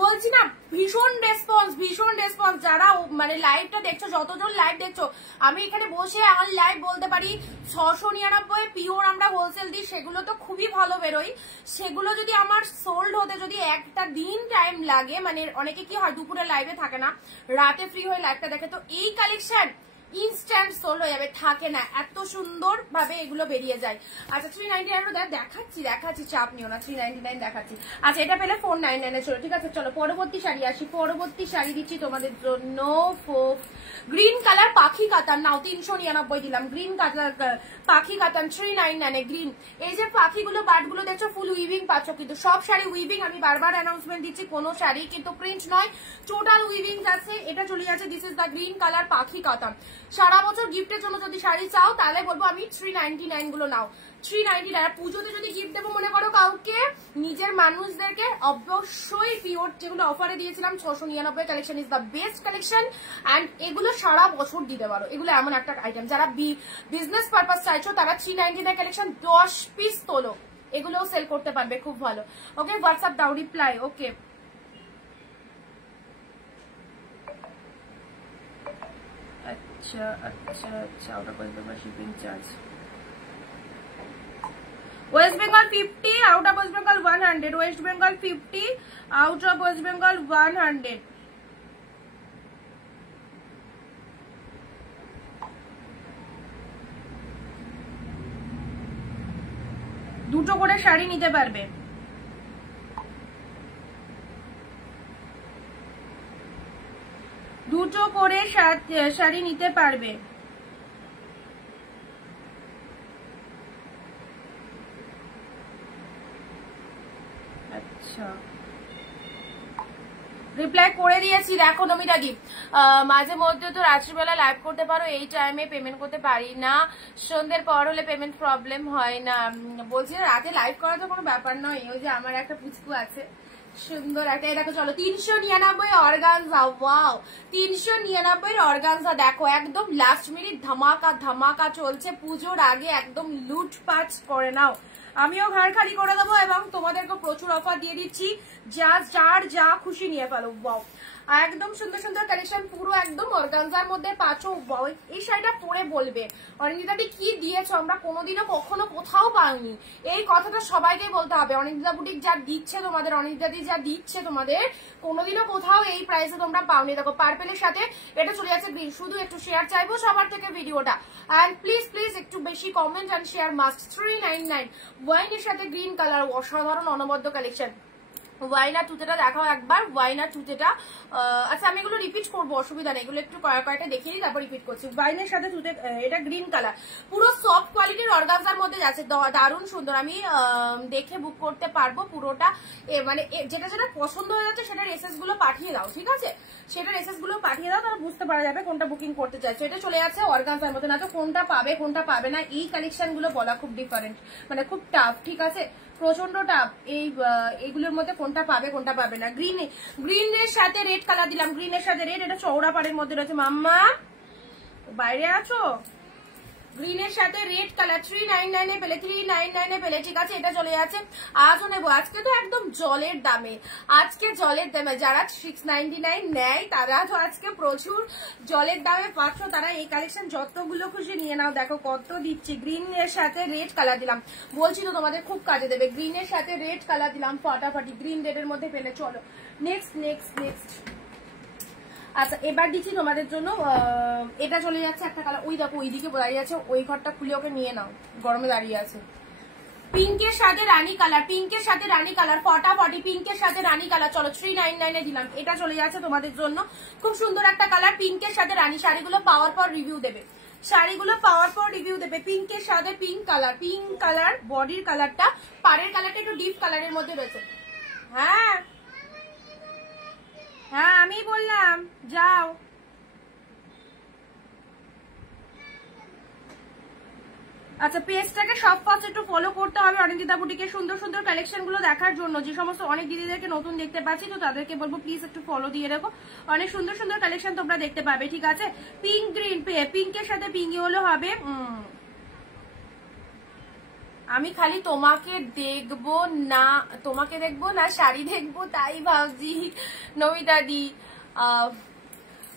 বলছি না ভীষণ রেসপন্স, ভীষণ রেসপন্স। যারা মানে লাইভটা দেখছো, যতজন লাইভ দেখছো, আমি এখানে বসে আমার লাইভ বলতে পারি 699 পিওর আমরা হোলসেল দিই, সেগুলো তো খুবই ভালো বেরোয়। সেগুলো যদি আমার সোল্ড হতে যদি একটা দিন টাইম লাগে, মানে অনেকে কি হয় দুপুরে লাইভে থাকে না, রাতে ফ্রি হয়ে লাইভটা দেখে, তো এই কালেকশন ইনস্ট্যান্ট সোল্ড হয়ে যাবে, থাকে না, এত সুন্দর ভাবে এগুলো বেরিয়ে যায়। আচ্ছা 399 দেখাচ্ছি, চাপ নিও না, 399 দেখাচ্ছি। আচ্ছা এটা পেলে 499 চলো, ঠিক আছে? চলো পরবর্তী শাড়ি আসি। পরবর্তী শাড়ি দিচ্ছি তোমাদের জন্য গ্রিন কালার পাখি কাতান, নাও 399 দিলাম। গ্রিন কালার পাখি কাতান 399 গ্রিন। এই যে পাখিগুলো বার্ডগুলো দেখছো ফুল উইভিং পাচ্ছ, কিন্তু সব শাড়ি উইভিং। আমি বারবার অ্যানাউন্সমেন্ট দিচ্ছি, কোনো শাড়ি কিন্তু প্রিন্ট নয়, টোটাল উইভিং আছে। এটা চলে যাচ্ছে, this is the green colour পাখি কাতান। সারা বছর গিফটের জন্য যদি শাড়ি চাও তাহলে বলবো আমি 399 গুলো নাও। 399 পুজোতে যদি গিফট দেবো মনে করো কাউকে, নিজের মানুষদেরকে, অবশ্যই পিওর যেগুলো অফারে দিয়েছিলাম 699 collection is the best collection. And এগুলো সারা বছর দিতে পারো, এগুলো এমন একটা আইটেম যারা বিজনেস পারপাস চাইছো তারা 399 কালেকশন 10 পিস তোলো, এগুলোও সেল করতে পারবে খুব ভালো। ওকে হোয়াটসঅ্যাপ দাও রিপ্লাই। ওকে আচ্ছা ওটা করে দেবো, shipping charge. West Bengal 50, out of West Bengal 100, West Bengal 50, out of West Bengal 100। দুটো করে শাড়ি নিতে পারবে, দুটো করে শাড়ি নিতে পারবে। আচ্ছা রিপ্লাই করে দিয়েছি। দেখো নমিতাদি, মাঝে মধ্যে তো রাত্রিবেলা লাইভ করতে পারো, এই টাইমে পেমেন্ট করতে পারি না, সন্ধ্যের পর হলে পেমেন্ট প্রবলেম হয় না। বলছি রাতে লাইভ করা তো কোনো ব্যাপার নয়, ওই যে আমার একটা পুচকু আছে সুন্দর একটা, দেখো চলো 399 অর্গানজা। ওয়াও 399 অর্গানজা, দেখো একদম লাস্ট মিনিট ধামাকা চলছে পুজোর আগে, একদম লুটপাট করে নাও। আমিও ঘর খালি করে দেবো এবং তোমাদেরকে প্রচুর অফার দিয়ে দিচ্ছি, যার যা খুশি নিয়ে ফেলো। ওয়াও একদম সুন্দর সুন্দর কালেকশন, পুরো একদম অর্গানজার মধ্যে পাচ্ছ। এই শাড়িটা পরে বলবে অনিন্দিতাদি কি দিয়েছো, আমরা কোনোদিনও কখনো কোথাও পাইনি, এই কথাটা সবাইকে বলতে হবে। অনিন্দিতা বুটিক যা দিচ্ছে তোমাদের, অনিন্দিতাদি যা দিচ্ছে তোমাদের, কোনোদিনও কোথাও এই প্রাইসে তোমরা পাওনি। দেখো পার্পেলের সাথে এটা চলে যাচ্ছে গ্রিন। শুধু একটু শেয়ার চাইবো সবার থেকে ভিডিওটা, অ্যান্ড প্লিজ একটু বেশি কমেন্ট অ্যান্ড শেয়ার মাস্ট। 399 ওয়াইনের সাথে গ্রিন কালার, অসাধারণ অনবদ্য কালেকশন। ওয়াইনার তুতেটা দেখাও একবার, ওয়াইনার তুতেটা। আচ্ছা আমি এগুলো রিপিট করবো, অসুবিধা নেই, এগুলো একটু কয়েকটা দেখিয়ে দিই তারপর রিপিট করছি। ওয়াইনের সাথে তুতে, এটা গ্রিন কালার, পুরো সফট কোয়ালিটির অর্গানজার মধ্যে যাচ্ছে, দারুণ সুন্দর। আমি দেখে বুক করতে পারবো পুরোটা, মানে যেটা পছন্দ হয়ে যাচ্ছে সেটার এসএস গুলো পাঠিয়ে দাও, ঠিক আছে? সেটার এসএস গুলো পাঠিয়ে দাও, তাহলে বুঝতে পারা যাবে কোনটা বুকিং করতে চাইছো। এটা চলে যাচ্ছে অর্গানজার মধ্যে, না তো কোনটা পাবে না, এই কালেকশন গুলো বলা খুব ডিফারেন্ট, মানে খুব টাফ, ঠিক আছে? প্রচন্ড টাফ এইগুলোর মধ্যে কোনটা পাবে না। গ্রিনের সাথে রেড কালার দিলাম, গ্রিনের সাথে রেড, এটা চওড়া পাড়ের মধ্যে রয়েছে। মাম্মা বাইরে আছো? গ্রিনের সাথে রেড কালার 399 পেলে, 399 পেলে, ঠিক আছে? এটা চলে যাচ্ছে। আজও নেবো, আজকে তো একদম জলের দামে, যারা 699 নেয় তারা তো আজকে প্রচুর জলের দামে পাচ্ছ, তারা এই কালেকশন যতগুলো খুশি নিয়ে নাও। দেখো কত দিচ্ছি, গ্রিনের সাথে রেড কালার দিলাম, বলছি তো তোমাদের খুব কাজে দেবে। গ্রিনের সাথে রেড কালার দিলাম ফাটাফাটি, গ্রিন রেডের মধ্যে পেলে। চলো নেক্সট। আচ্ছা এবার দিচ্ছি তোমাদের জন্য, এটা চলে যাচ্ছে একটা কালার, ওই দেখো ওইদিকে দাঁড়িয়ে আছে, ওই ঘরটা খুলে ওকে নিয়ে নাও, গরমে দাঁড়িয়ে আছে। পিঙ্কের সাথে রানী কালার, ফটাফটি পিঙ্কের সাথে রানী কালার। চলো 399 দিলাম, এটা চলে যাচ্ছে তোমাদের জন্য, খুব সুন্দর একটা কালার, পিঙ্কের সাথে রানী। শাড়িগুলো পাওয়ার পর রিভিউ দেবে, পিঙ্কের সাথে পিঙ্ক কালার, বডির কালারটা, পাড়ের কালারটা একটু ডিপ কালারের মধ্যে রয়েছে। হ্যাঁ আমি বললাম যাও। আচ্ছা, পেজটাকে সব পাঁচ একটু ফলো করতে হবে অনিন্দিতা বুটিকের সুন্দর সুন্দর কালেকশন গুলো দেখার জন্য। যে সমস্ত অনেক দিদিদেরকে নতুন দেখতে পাচ্ছি, তো তাদেরকে বলবো প্লিজ একটু ফলো দিয়ে রাখো, অনেক সুন্দর সুন্দর কালেকশন তোমরা দেখতে পাবে, ঠিক আছে। পিঙ্ক গ্রিন, পিঙ্কের সাথে পিঙ্কি হলে হবে। আমি খালি তোমাকে দেখবো না, তোমাকে দেখবো না শাড়ি দেখবো তাই ভাবছি নমিতা দি।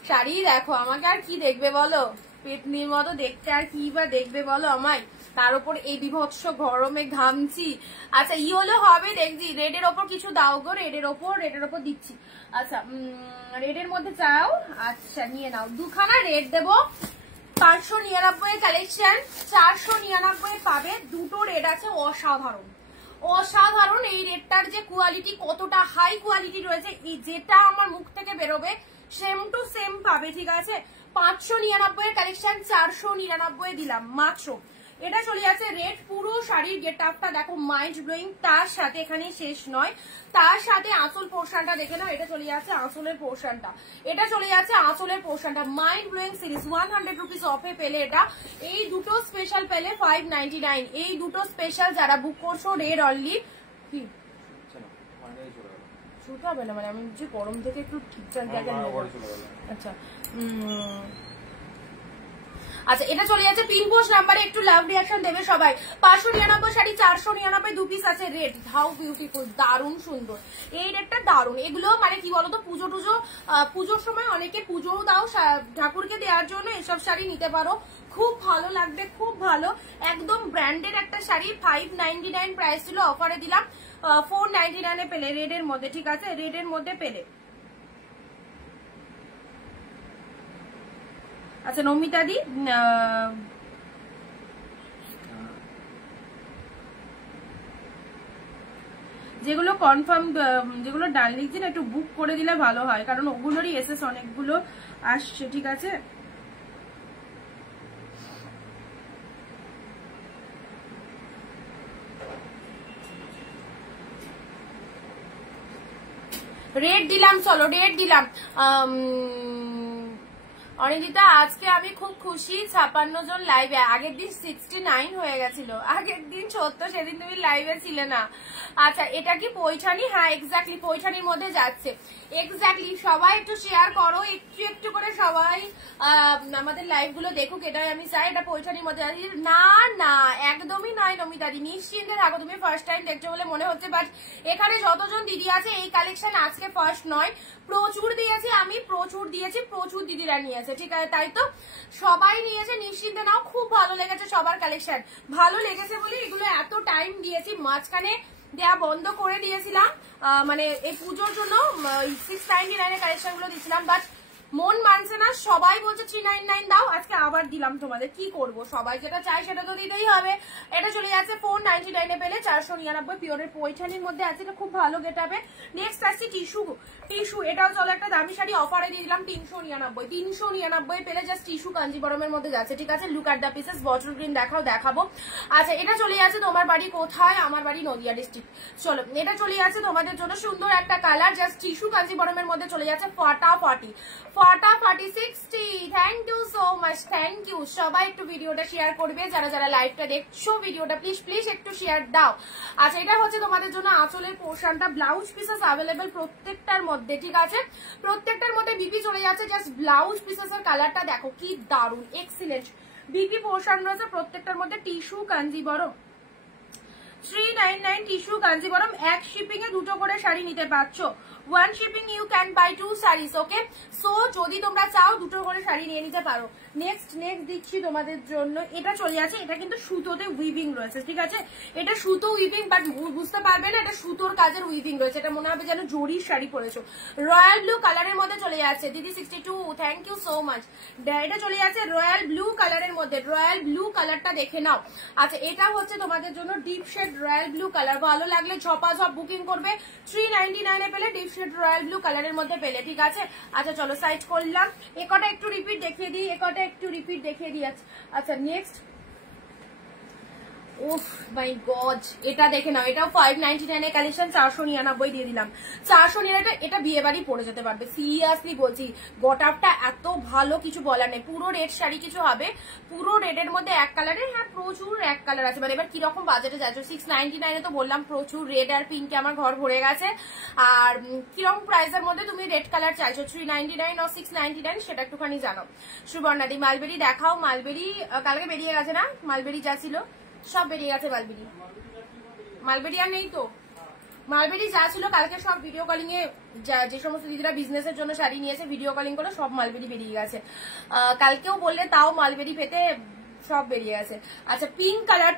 শাড়ি দেখো, আমাকে আর কি দেখবে বলো, পেতনির মতো দেখতে আর কি বা দেখবে বলো আমায়, তার উপর এই বিভৎস গরমে ঘামছি। আচ্ছা হলো হবে, দেখছি রেডের ওপর কিছু দাও গো, রেডের ওপর দিচ্ছি। আচ্ছা রেডের মধ্যে চাও, আচ্ছা নিয়ে নাও, দুখানা রেড দেবো। 599 কালেকশন, 499 পাবে, দুটো রেড আছে, অসাধারণ অসাধারণ। এই রেডটার যে কোয়ালিটি, কতটা হাই কোয়ালিটি রয়েছে, এই যেটা আমার মুখ থেকে বেরোবে সেম টু সেম পাবে, ঠিক আছে। 599 কালেকশন 499 দিলাম মাত্র। এটা চলে যাচ্ছে রেড, পুরো শাড়ির গেট আপটা দেখো মাইন্ড ব্লোয়িং। তার সাথে এখানে শেষ নয়, তার সাথে আঁচল পোর্শনটা দেখে নাও, এটা চলে যাচ্ছে আঁচলের পোর্শনটা, এটা চলে যাচ্ছে আঁচলের পোর্শনটা। মাইন্ড ব্লোয়িং সিরিজ, 100 রুপিস অফে পেলে এটা। এই দুটো স্পেশাল পেলে 599। এই দুটো স্পেশাল যারা বুক করছো রেড অনলি, কি ছুটে হবে না মানে আমি যে গরম থেকে একটু ঠিকঠাক দেখেন। আচ্ছা আচ্ছা, এটা চলে যাচ্ছে পিন পোস্ট নাম্বারে, একটু লাভ রিয়াকশন দেবে সবাই। 599 শাড়ি 499 দু পিস আছে রেড। হাউ বিউটিফুল, দারুণ সুন্দর এই রেডটা, দারুণ। এগুলো মানে কি বলতো, পুজোর সময় অনেকে পুজোও দাও, ঠাকুরকে দেওয়ার জন্য এসব শাড়ি নিতে পারো, খুব ভালো লাগবে, খুব ভালো। একদম ব্র্যান্ডেড একটা শাড়ি, 599 প্রাইস ছিল, অফারে দিলাম 499 পেলে রেডের মধ্যে, ঠিক আছে, রেডের মধ্যে পেলে। আচ্ছা নমিতা দি, যেগুলো কনফার্ম, যেগুলো ডান লিখছি না, একটু বুক করে দিলে ভালো হয়, কারণ ওগুলোরই এসএস অনেকগুলো আসছে, ঠিক আছে। রেড দিলাম, চলো রেড দিলাম। অনিন্দিতা আজকে আমি খুব খুশি, 56 জন লাইভে, আগের দিন 69 হয়ে গেছিল, আগের দিন 70, সেদিন তুমি লাইভে ছিলে না। আচ্ছা এটা কি পৈঠানি? হ্যাঁ এক্স্যাক্টলি পৈঠানির মধ্যে যাচ্ছে, এক্স্যাক্টলি। সবাই একটু শেয়ার করো, একটু একটু করে সবাই আমাদের লাইভ গুলো দেখুক, এটাই আমি চাই। এটা পৈঠানির মধ্যে না, না একদমই নয় নমিতাদি, নিশ্চিন্তে থাকো, তুমি ফার্স্ট টাইম দেখছো বলে মনে হচ্ছে, বাট এখানে যতজন দিদি আছে এই কালেকশন আজকে ফার্স্ট নয়, প্রচুর দিয়েছি আমি, প্রচুর দিয়েছি, প্রচুর দিদিরা নিয়েছে, ঠিক আছে, তাই তো সবাই নিয়েছে, নিশ্চিন্তে নাও। খুব ভালো লেগেছে সবার কালেকশন, ভালো লেগেছে বলে এগুলো এত টাইম দিয়েছি, মাঝখানে দেয়া বন্ধ করে দিয়েছিলাম, মানে এই পুজোর জন্য 699 কালেকশন গুলো দিচ্ছিলাম, বাট মন মানছে না, সবাই বলছে 399 দাও, আজকে আবার দিলাম তোমাদের, কি করব, সবাই যেটা চাই সেটা তো দিতেই হবে। এটা চলে যাচ্ছে 499 পেলে, 499 পিওরের পৈঠানির মধ্যে আছে, এটা খুব ভালো গেটাবে। নেক্সট আসছে টিস্যু, এটাও চলো একটা দামি শাড়ি, অফারে দিয়ে দিলাম 399 পেলে, জাস্ট টিস্যু কাঞ্জিবরমের মধ্যে যাচ্ছে, ঠিক আছে। Look at the pieces, bottle green দেখাবো। আচ্ছা এটা চলে যাচ্ছে, তোমার বাড়ি কোথায়? আমার বাড়ি নদিয়া ডিস্ট্রিক্ট। চলো এটা চলে যাচ্ছে তোমাদের জন্য সুন্দর একটা কালার, জাস্ট টিস্যু কাঞ্জিবরমের মধ্যে চলে যাচ্ছে, ফাটাফাটি 60। Thank you so much, thank you. সবাই একটু ভিডিওটা শেয়ার করবে, যারা যারা লাইভটা দেখছো ভিডিওটা প্লিজ একটু শেয়ার দাও। আচ্ছা এটা হচ্ছে তোমাদের জন্য আঁচলের পোর্শনটা, ব্লাউজ পিসেস অ্যাভেলেবেল প্রত্যেকটার মধ্যে, ঠিক আছে, প্রত্যেকটার মধ্যে বিপি চলে যাচ্ছে। জাস্ট ব্লাউজ পিসেসের কালারটা দেখো কি দারুণ, এক্সিলেন্ট বিপি পোর্শন রয়েছে প্রত্যেকটার মধ্যে। টিস্যু কাঞ্জিবরম 399 টিস্যু কাঞ্জিবরম, এক শিপিং এ দুটো করে শাড়ি নিতে পারছো, 1 shipping you can buy 2 saris, okay. So যদি তোমরা চাও দুটো করে শাড়ি নিয়ে নিতে পারো। নেক্সট দিচ্ছি তোমাদের জন্য, এটা চলে যাচ্ছে, এটা কিন্তু সুতোতে উইভিং রয়েছে, ঠিক আছে, এটা সুতো উইভিং, বাট বুঝতে পারবে না এটা সুতোর কাজের উইভিং রয়েছে, এটা মনে হবে যেন জরির শাড়ি পরেছো। রয়্যাল ব্লু কালারের মধ্যে চলে যাচ্ছে দিদি, 62, থ্যাংক ইউ সো মাচ। এটা চলে যাচ্ছে রয়্যাল ব্লু কালারের মধ্যে, রয়্যাল ব্লু কালারটা দেখে নাও। আচ্ছা এটা হচ্ছে তোমাদের জন্য deep shade royal blue colour, ভালো লাগলে ঝপাঝপ বুকিং করবে, 399 পেলে, ডিপ শেড রয়্যাল ব্লু কালারের মধ্যে পেলে, ঠিক আছে। আচ্ছা চলো সাইড করলাম, একটা একটু রিপিট দেখিয়ে দিই, আচ্ছা নেক্সট উফ মাই গড, এটা দেখে নাও, এটাও 599 এর কালেকশন, 499 দিয়ে দিলাম। 499 এটা বিয়ে বাড়ি পরে যেতে পারবে, সিরিয়াসলি বলছি। গটাপটা এত ভালো, কিছু বলার নেই। পুরো রেড শাড়ি কিছু হবে, পুরো রেডের মধ্যে এক কালারের, হ্যাঁ প্রচুর এক কালার আছে। মানে এবার কিরকম বাজেটে যাচ্ছে, 699 তো বললাম প্রচুর রেড আর পিঙ্কে আমার ঘর ভরে গেছে। আর কিরকম প্রাইসের মধ্যে তুমি রেড কালার চাইছো, 399 আর 699, সেটা একটুখানি জানো। সুবর্ণাদি মালবেরি দেখাও। মালবেরি কালকে বেরিয়ে গেছে না, মালবেরি যা ছিল সব বেরিয়ে গেছে। মালবেরি আর নেই তো, মালবেরি যা ছিল কালকে সব ভিডিও কলিং এ, যে সমস্ত দিদিরা বিজনেসের জন্য শাড়ি নিয়েছে ভিডিও কলিং করে সব মালবেরি বেরিয়ে গেছে। কালকেও বললে তাও মালবেরি পেতে সব বেরিয়ে গেছে। আচ্ছা পিঙ্ক কালার,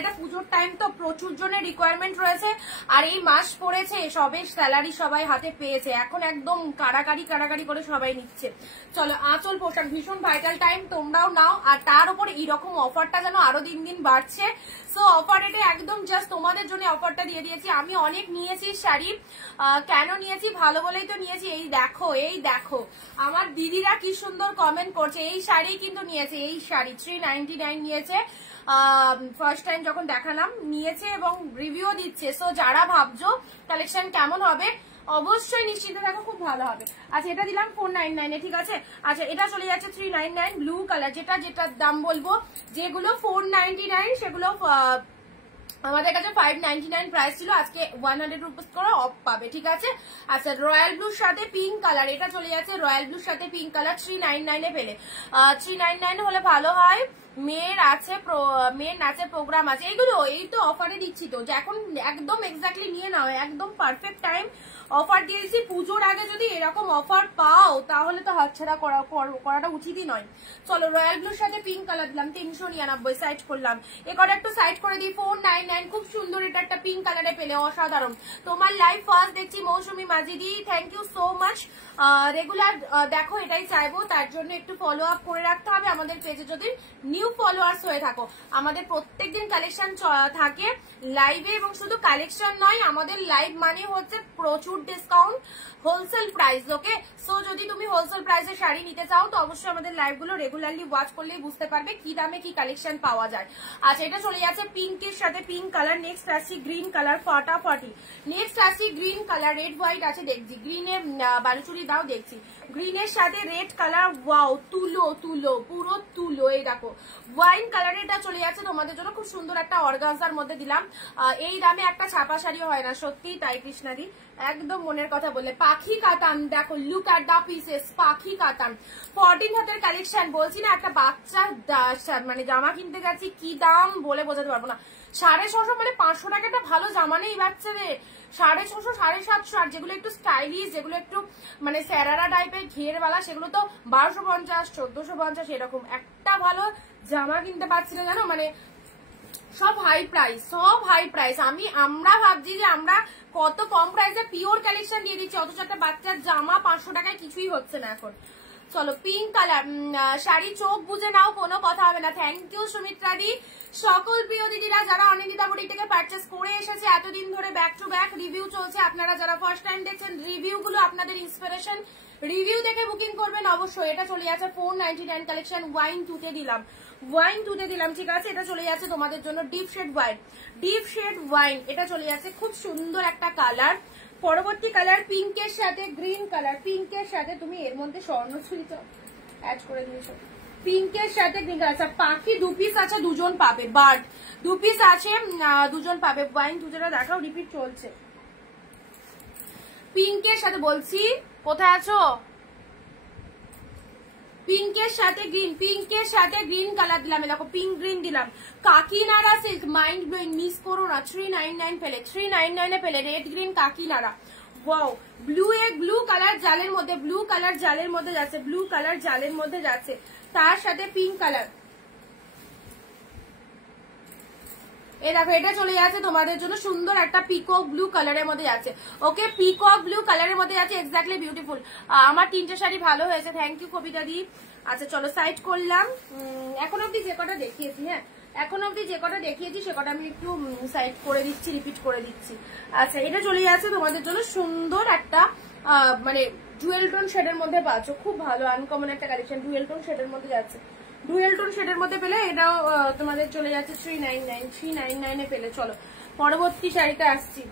এটা পুজোর টাইম তো প্রচুর জনের রিকোয়ারমেন্ট রয়েছে। আর এই মাস পড়েছে, সবে স্যালারি সবাই হাতে পেয়েছে, এখন একদম কাড়াকাড়ি করে সবাই নিচ্ছে। চলো আঁচল পোশাক, ভীষণ ভাইটাল টাইম, তোমরাও নাও। আর তার উপর এইরকম অফারটা যেন আরো দিন দিন বাড়ছে। সো অফার এটা একদম জাস্ট তোমাদের জন্য অফারটা দিয়ে দিয়েছি। আমি অনেক নিয়েছি শাড়ি, কেন নিয়েছি, ভালো বলেই তো নিয়েছি। এই দেখো আমার দিদিরা কি সুন্দর কমেন্ট করছে, এই শাড়ি কিন্তু নিয়েছে, এই শাড়ি 399 নিয়েছে। ফার্স্ট টাইম যখন দেখালাম নিয়েছে এবং রিভিউ দিচ্ছে। সো যারা ভাবছো কালেকশন কেমন হবে, অবশ্যই নিশ্চিত থাকো, খুব ভালো হবে। আচ্ছা এটা দিলাম 499 ঠিক আছে। আচ্ছা এটা চলে যাচ্ছে 399 ব্লু কালার, যেটার দাম বলবো, যেগুলো 499 সেগুলো আমাদের কাছে 599 প্রাইস ছিল, আজকে 100 রুপিস করে অফ পাবে, ঠিক আছে। আচ্ছা রয়্যাল ব্লুর সাথে পিঙ্ক কালার, এটা চলে যাচ্ছে রয়্যাল ব্লুর সাথে পিঙ্ক কালার 399 পেলে। 399 হলে ভালো হয়। মেয়ের নাচের প্রোগ্রাম আছে, এইগুলো এই তো অফারে দিচ্ছি তো, যে এখন একদম এক্স্যাক্টলি নিয়ে নাও, একদম পারফেক্ট টাইম অফার দিয়েছি। পুজোর আগে যদি এরকম অফার পাও তাহলে তো হাতছাড়া করাটা উচিতই নয়। চলো রয়্যাল ব্লুর সাথে পিঙ্ক কালার দিলাম 399, সাইড করলাম। এবার একটু সাইড করে দিই 499, খুব সুন্দর, এটা একটা পিঙ্ক কালারে পেলে, অসাধারণ। তোমার লাইভ ফার্স্ট দেখছি মৌসুমী মাজিদি, thank you so much. Regular দেখো এটাই চাইবো, তার জন্য একটু ফলো আপ করে রাখতে হবে আমাদের পেজে যদি নিউ ফলোয়ার্স হয়ে থাকো। আমাদের প্রত্যেকদিন কালেকশন থাকে লাইভে, এবং শুধু কালেকশন নয়, আমাদের লাইভ মানে হচ্ছে প্রচুর ডিসকাউন্ট, হোলসেল প্রাইস, ওকে। সো যদি তুমি হোলসেল প্রাইসে শাড়ি নিতে চাও তো অবশ্যই আমাদের লাইভ গুলো রেগুলারলি ওয়াচ করলেই বুঝতে পারবে কি দামে কি কালেকশন পাওয়া যায়। আচ্ছা এটা চলে যাচ্ছে পিঙ্কের সাথে পিঙ্ক কালার। নেক্সট আসছি গ্রিন কালার, ফাটাফাটি। নেক্সট আসছি গ্রিন কালার, রেড হোয়াইট আছে দেখছি, গ্রিনের বালুচুরি দাও দেখছি, গ্রিনের সাথে রেড কালার, ওয়াও তুলো পুরো তুলো। এই দেখো ওয়াইন কালার, এটা চলে যাচ্ছে তোমাদের জন্য, খুব সুন্দর একটা অর্গানজার মধ্যে দিলাম। এই দামে একটা ছাপা শাড়ি হয় না, সত্যি তাই কৃষ্ণাদি, একদম মনের কথা বললে। পাখি কাতান, দেখো লুক অ্যাট দা পিসেস, পাখি কাতান 14 হাতের কালেকশন। বলছি না একটা বাচ্চা মানে জামা কিনতে যাচ্ছি, কি দাম বলে বোঝাতে পারবো না। 650 মানে 500 টাকা একটা ভালো জামা নেই বাচ্চাদের, 650 750। আর যেগুলো একটু স্টাইলিশ, যেগুলো একটু মানে স্যারারা টাইপের ঘেরওয়ালা, সেগুলো তো 1250 1450 এরকম। একটা ভালো জামা কিনতে পারছি না জানো, মানে সব হাই প্রাইস। আমরা ভাবছি যে আমরা কত কম প্রাইসে পিওর কালেকশন দিয়ে দিচ্ছি, অথচ একটা বাচ্চার জামা 500 টাকায় কিছুই হচ্ছে না এখন। চলো পিঙ্ক কালার শাড়ি, চোখ বুঝে নাও, কোনো কথা হবে না। থ্যাংক ইউ সুমিত্রা দি। সকল প্রিয় দিদিরা যারা অনিন্দিতা বুটিক থেকে পারচেস করে এসেছে, এতদিন ধরে ব্যাক টু ব্যাক রিভিউ চলছে, আপনারা যারা ফার্স্ট টাইম দেখছেন রিভিউ গুলো আপনাদের ইন্সপিরেশন, রিভিউ দেখে বুকিং করবেন অবশ্যই। এটা চলে যাচ্ছে 499 কালেকশন, ওয়াইন 2 তে দিলাম, ঠিক আছে। এটা চলে যাচ্ছে তোমাদের জন্য ডিপ শেড ওয়াইন, এটা চলে যাচ্ছে, খুব সুন্দর একটা কালার। পরবর্তী কালার পিঙ্কের সাথে গ্রিন কালার, পিঙ্কের সাথে তুমি এর মধ্যে স্বর্ণছুরি অ্যাড করে দিয়েছো, পিঙ্কের সাথে গ্রিন কালার। আচ্ছা পাখি 2 পিস আছে, দুজন পাবে, বার্ড 2 পিস আছে, দুজন পাবে। ওয়াইন 2 দেখাও, রিপিট চলছে। পিঙ্কের সাথে বলছি, কোথায় আছো? পিঙ্কের সাথে গ্রিন কালার দিলাম, দেখো পিঙ্ক গ্রিন দিলাম। Kakinara silk, mind blowing, miss করো না, 399 পেলে, 399 পেলে red green Kakinara. Wow blue colour জালের মধ্যে যাচ্ছে, তার সাথে পিঙ্ক কালার। এই দেখো এটা চলে যাচ্ছে তোমাদের জন্য, সুন্দর একটা পিকক ব্লু কালারের মধ্যে যাচ্ছে, ওকে পিকক ব্লু কালারের মধ্যে যাচ্ছে, এক্স্যাক্টলি বিউটিফুল। আমার 3টে শাড়ি ভালো হয়েছে, থ্যাংক ইউ কবিতা দি। আচ্ছা চলো সাইড করলাম। এখন অব্দি যে কটা দেখিয়েছি, সে কটা আমি একটু সাইড করে দিচ্ছি, রিপিট করে দিচ্ছি। আচ্ছা এটা চলে যাচ্ছে তোমাদের জন্য সুন্দর একটা মানে ডুয়েল টোন শেডের মধ্যে পাচ্ছ, খুব ভালো আনকমন একটা কালেকশন, ডুয়েল টোন শেডের মধ্যে যাচ্ছে, ডুয়েল টোন শেডের মধ্যে পেলে এটাও তোমাদের চলে যাচ্ছে 399 পেলে। চলো পরবর্তী শাড়িতে আসছি।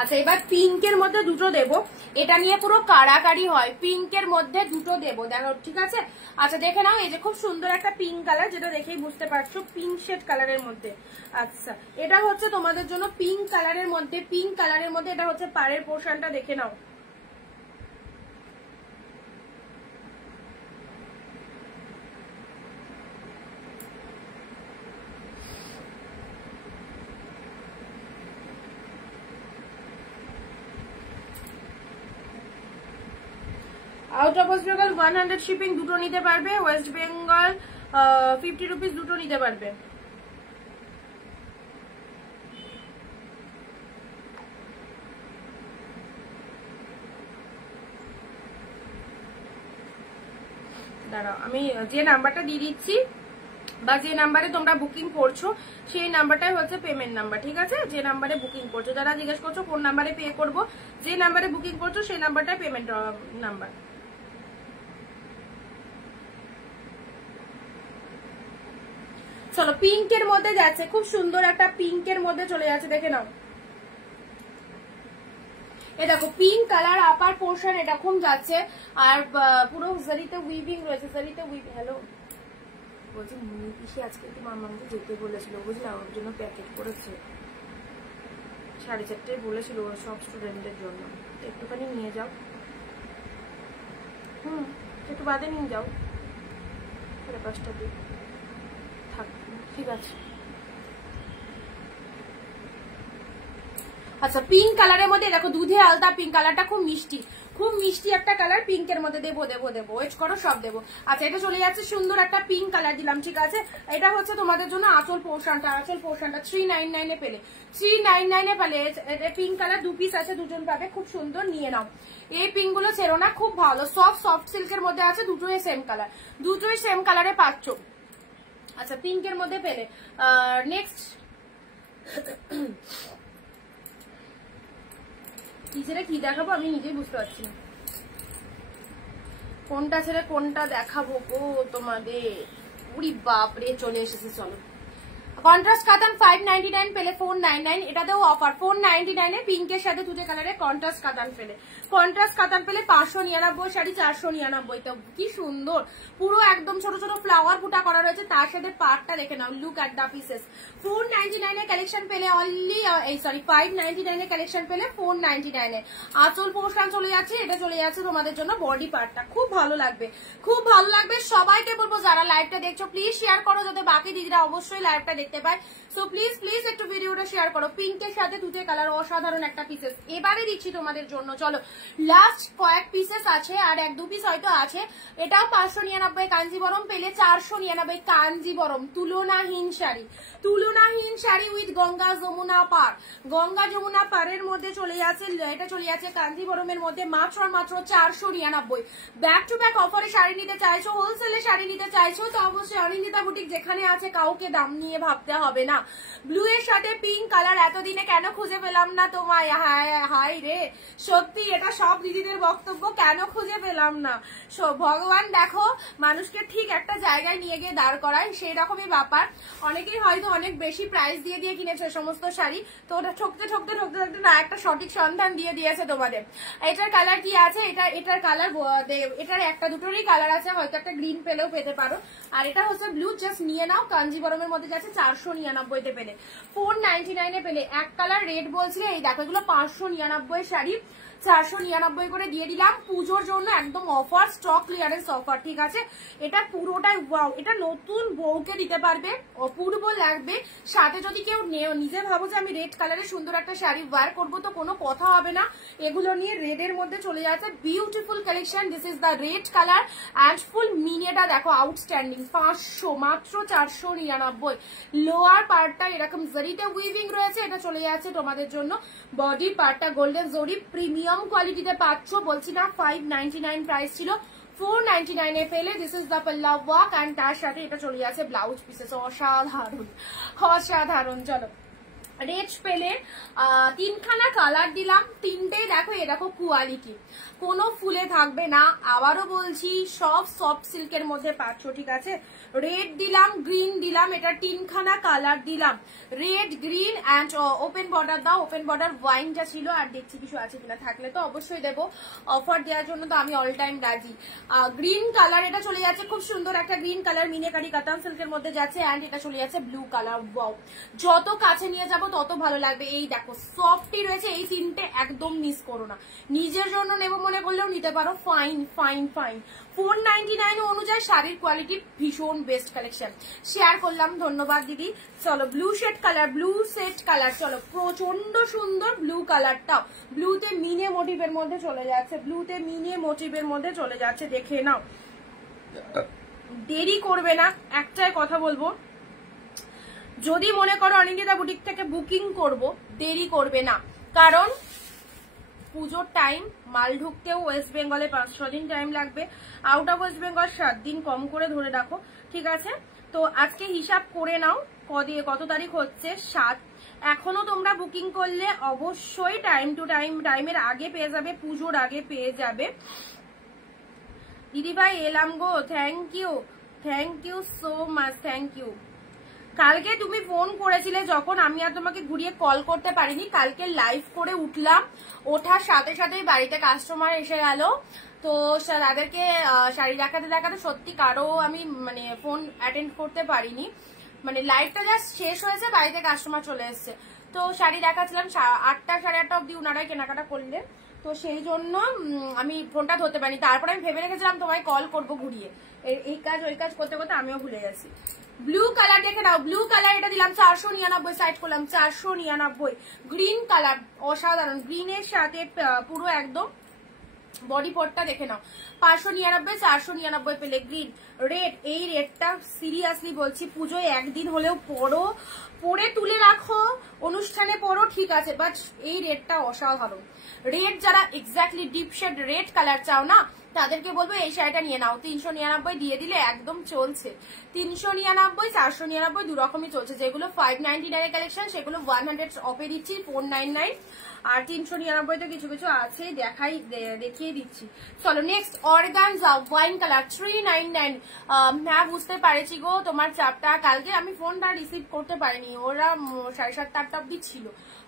আচ্ছা এবার পিঙ্কের মধ্যে দুটো দেবো, এটা নিয়ে পুরো কাড়াকাড়ি হয়, পিঙ্কের মধ্যে দুটো দেবো দেখো, ঠিক আছে? আচ্ছা দেখে নাও, এই যে খুব সুন্দর একটা পিঙ্ক কালার, যেটা দেখেই বুঝতে পারছো পিঙ্ক শেড কালারের মধ্যে। আচ্ছা এটা হচ্ছে তোমাদের জন্য পিঙ্ক কালারের মধ্যে, পিঙ্ক কালারের মধ্যে এটা হচ্ছে পাড়ের পোর্শনটা, দেখে নাও। Out of West Bengal 100 shipping, দুটো নিতে পারবে। ওয়েস্ট বেঙ্গল 50 রুপিস, দুটো নিতে পারবে। দাঁড়াও আমি যে নাম্বারটা দিয়ে দিচ্ছি বা যে নাম্বারে তোমরা বুকিং করছো সেই নাম্বারটাই হচ্ছে পেমেন্ট নাম্বার, ঠিক আছে? যে নাম্বারে বুকিং করছো, যারা জিজ্ঞেস করছো কোন নাম্বারে পে করবো, যে নাম্বারে বুকিং করছো সেই নাম্বারটাই পেমেন্ট নাম্বার। চলো পিঙ্কের মধ্যে যাচ্ছে, খুব সুন্দর একটা পিঙ্কের মধ্যে চলে যাচ্ছে, দেখে নাও। এ দেখো পিঙ্ক কালার আপার পোর্শন এরকম যাচ্ছে, আর পুরো জারিতে উইভিং রয়েছে, জারিতে উইভিং। হ্যালো বলছি মুনি পিসি আজকে একটু মামাকে যেতে বলেছিল, বুঝলাম, ওর জন্য প্যাকেট করেছে, 4:30 বলেছিল সব স্টুডেন্টদের জন্য, একটুখানি নিয়ে যাও। একটু বাদে নিয়ে যাও, 5:30 দিক থাক, ঠিক আছে? আচ্ছা পিঙ্ক কালারের মধ্যে দেখো দুধে আলতা পিঙ্ক কালারটা খুব মিষ্টি, খুব মিষ্টি একটা কালার, পিঙ্কের মধ্যে দেবো দেবো দেবো, ওয়েট করো সব দেবো। আচ্ছা এটা চলে যাচ্ছে সুন্দর একটা পিঙ্ক কালার দিলাম, ঠিক আছে? এটা হচ্ছে তোমাদের জন্য আঁচল পোর্শনটা, আঁচল পোর্শনটা 399 পেলে, 399 পেলে। পিঙ্ক কালার 2 পিস আছে, দুজন পাবে, খুব সুন্দর, নিয়ে নাও। এই পিঙ্ক গুলো ছেড়ো না, খুব ভালো, সফট সিল্কের মধ্যে আছে, দুটোই সেম কালার, দুটোই সেম কালারে পাচ্ছ। আচ্ছা পিঙ্কের মধ্যে পেলে। নেক্সট কি ছেড়ে কি দেখাবো আমি নিজেই বুঝতে পারছি না, কোনটা ছেড়ে কোনটা দেখাবো গো তোমাদের। উরি বাপরে চলে এসেছে, চলো। কন্ট্রাস্ট কাতান 599 পেলে 499, এটাতেও অফার 499 পিঙ্কের সাথে তুতে কালারে কন্ট্রাস্ট কাতান পেলে, কন্ট্রাস্ট কাতান পেলে 599 শাড়ি 499। তো কি সুন্দর, পুরো একদম ছোট ছোট ফ্লাওয়ার বুটা করা রয়েছে, তার সাথে পার্টটা দেখে নাও, লুক এট দা পিসেস। 499 এর কালেকশন পেলে অনলি, এই সরি 599 এর কালেকশন পেলে 499 এ। আঁচল পোর্শন চলে যাচ্ছে, এটা চলে যাচ্ছে তোমাদের জন্য বডি পার্টটা, খুব ভালো লাগবে, খুব ভালো লাগবে। সবাইকে বলবো যারা লাইভটা দেখছো প্লিজ শেয়ার করো, যাতে বাকি দিদিরা অবশ্যই লাইভটা দেখতে পায়। সো প্লিজ প্লিজ একটু ভিডিওটা শেয়ার করো। পিঙ্কের সাথে তুতে কালার, অসাধারণ একটা পিসেস এবারে দিচ্ছি তোমাদের জন্য। চলো লাস্ট কয়েক পিসেস আছে, আর 1-2 পিস হয়তো আছে। এটাও 599 কাঞ্জিবরম পেলে 499 কাঞ্জিবরম, তুলনাহীন শাড়ি, তুলনাহীন শাড়ি উইথ গঙ্গা যমুনা পার, গঙ্গা যমুনা পারের মধ্যে চলে যাচ্ছে, এটা চলে যাচ্ছে কাঞ্জিবরমের মধ্যে মাত্র আর মাত্র 499। ব্যাক টু ব্যাক অফারে শাড়ি নিতে চাইছো, হোলসেলে শাড়ি নিতে চাইছো, তো অবশ্যই অনিন্দিতা বুটিক যেখানে আছে, কাউকে দাম নিয়ে ভাবতে হবে না। ব্লু এর সাথে পিঙ্ক কালার এতদিনে কেন খুঁজে পেলাম না তোমায়, হাই রে, সত্যি এটা সব দিদিদের বক্তব্য, কেন খুঁজে পেলাম না। ভগবান দেখো মানুষকে ঠিক একটা জায়গায় নিয়ে গিয়ে দাঁড় করায়, সেই রকমই ব্যাপার। অনেকেই হয়তো অনেক বেশি প্রাইস দিয়ে দিয়ে কিনেছে সমস্ত শাড়ি, তো ওটা ঠকতে ঠকতে ঠকতে ঠকতে না একটা সঠিক সন্ধান দিয়ে দিয়েছে তোমাদের। এটার কালার কি আছে, এটার কালার, এটার একটা দুটোরই কালার আছে, হয়তো একটা গ্রিন পেলেও পেতে পারো। আর এটা হচ্ছে ব্লু, জাস্ট নিয়ে নাও। কাঞ্জিবরমের মধ্যে যাচ্ছে 499 পেলে, 499 পেলে। এক কালার রেড বলছিলে, এই দেখো এগুলো 599 শাড়ি 499 করে দিয়ে দিলাম পুজোর জন্য, একদম অফার, স্টক ক্লিয়ারেন্স অফার, ঠিক আছে? এটা পুরোটাই ওয়াও, এটা নতুন বউকে দিতে পারবে, অপূর্ব লাগবে। সাথে যদি কেউ নিজে ভাবো যে আমি রেড কালারের সুন্দর একটা শাড়ি ওয়্যার করবো, তো কোনো কথা হবে না, এগুলো নিয়ে রেডের মধ্যে চলে যাচ্ছে, beautiful collection. This is the red colour and full মিনিয়েটা দেখো আউটস্ট্যান্ডিং, 500 মাত্র 499। লোয়ার পার্টটা এরকম জরিতে উইভিং রয়েছে, এটা চলে যাচ্ছে তোমাদের জন্য বডি পার্টটা গোল্ডেন জরি প্রিমিয়াম কোয়ালিটিতে পাচ্ছ, বলছি না 599 প্রাইস ছিল, 499 এ পেলে। দিস ইজ দ্য পাল্লা ওয়ার্ক এন্ড তার সাথে এটা চলে যাচ্ছে ব্লাউজ পিসেস। অসাধারণ অসাধারণ। চলো রেড পেলে 3খানা কালার দিলাম, 3টেই দেখো এ দেখো কোয়ালিটি, কোনো ফুলে থাকবে না। আবারও বলছি সব সফট সিল্কের মধ্যে পাচ্ছ, ঠিক আছে। রেড দিলাম, গ্রিন দিলাম, এটা 3খানা কালার দিলাম, red green and open border দাও। ওপেন বর্ডার ওয়াইনটা ছিল, আর দেখছি কিছু আছে কিনা, থাকলে তো অবশ্যই দেবো। অফার দেওয়ার জন্য তো আমি অল টাইম রাজি। গ্রিন কালার এটা চলে যাচ্ছে, খুব সুন্দর একটা গ্রিন কালার মিনেকারি কাতান সিল্কের মধ্যে যাচ্ছে, অ্যান্ড এটা চলে যাচ্ছে ব্লু কালার। ওয়াও, যত কাছে নিয়ে যাবো তত ভালো লাগবে। এই দেখো সফটই রয়েছে, এই 3টে একদম মিস করো না। নিজের জন্য নেবো মনে করলেও নিতে পারো। Fine fine fine. 499 অনুযায়ী শাড়ির কোয়ালিটি ভীষণ বেস্ট কালেকশন শেয়ার করলাম, ধন্যবাদ দিদি। চলো blue shade colour, blue set colour, চলো প্রচন্ড সুন্দর ব্লু কালারটাও ব্লুতে মিনে মোটিভের মধ্যে চলে যাচ্ছে, ব্লুতে মিনে মোটিভের মধ্যে চলে যাচ্ছে, দেখে নাও। দেরি করবে না, একটাই কথা বলবো, যদি মনে করো অনিন্দিতা বুটিক থেকে বুকিং করব, দেরি করবে না, কারণ পুজোর টাইম, মাল ঢুকতেও ওয়েস্ট বেঙ্গলে 5-6 দিন টাইম লাগবে, আউট অফ ওয়েস্ট বেঙ্গল 7 দিন কম করে ধরে রাখো, ঠিক আছে। তো আজকে হিসাব করে নাও কত তারিখ হচ্ছে, 7। এখনো তোমরা বুকিং করলে অবশ্যই টাইম টু টাইম, টাইমের আগে পেয়ে যাবে, পুজোর আগে পেয়ে যাবে। দিদি ভাই এলাম গো, thank you so much, thank you. কালকে তুমি ফোন করেছিলে যখন, আমি আর তোমাকে ঘুরিয়ে কল করতে পারিনি। কালকে লাইভ করে উঠলাম, ওঠার সাথে সাথেই বাড়িতে কাস্টমার এসে গেল, তো তাদেরকে শাড়ি দেখাতে দেখাতে সত্যি কারো আমি মানে ফোন অ্যাটেন্ড করতে পারিনি। মানে লাইভটা জাস্ট শেষ হয়েছে, বাড়িতে কাস্টমার চলে এসছে, তো শাড়ি দেখাচ্ছিলাম 8টা 8:30 অব্দি উনারাই কেনাকাটা করলেন, তো সেই জন্য আমি ফোনটা ধরতে পারিনি। তারপরে আমি ভেবে রেখেছিলাম তোমায় কল করবো ঘুরিয়ে, এই কাজ ওই কাজ করতে করতে আমিও ভুলে গেছি। ব্লু কালার দেখে নাও, ব্লু কালার এটা দিলাম 499, সাইড করলাম 499। গ্রিন কালার অসাধারণ, গ্রিনের সাথে পুরো একদম বডি পটটা দেখে নাও, 599 499 পেলে। গ্রিন রেড, এই রেডটা সিরিয়াসলি বলছি পুজোয় একদিন হলেও পরো, পরে তুলে রাখো, অনুষ্ঠানে পরো, ঠিক আছে, বাট এই রেডটা অসাধারণ। রেড যারা exactly deep shade red colour চাও না, তাদেরকে বলবো এই শাড়িটা নিয়ে নাও। 399 দিয়ে দিলে একদম চলছে, 399 499 দু রকমই চলছে। যেগুলো 599 এর কালেকশন সেগুলো 100 অফে দিচ্ছি 499, আর 399 তো কিছু কিছু আছে, দেখিয়ে দিচ্ছি। চলো নেক্সট অর্গানজা ওয়াইন কালার 399। হ্যাঁ বুঝতে পারছি গো তোমার চাপটা, কালকে আমি ফোনটা রিসিভ করতে পারিনি, ওরা 7:30-8টা অব্দি ছিল।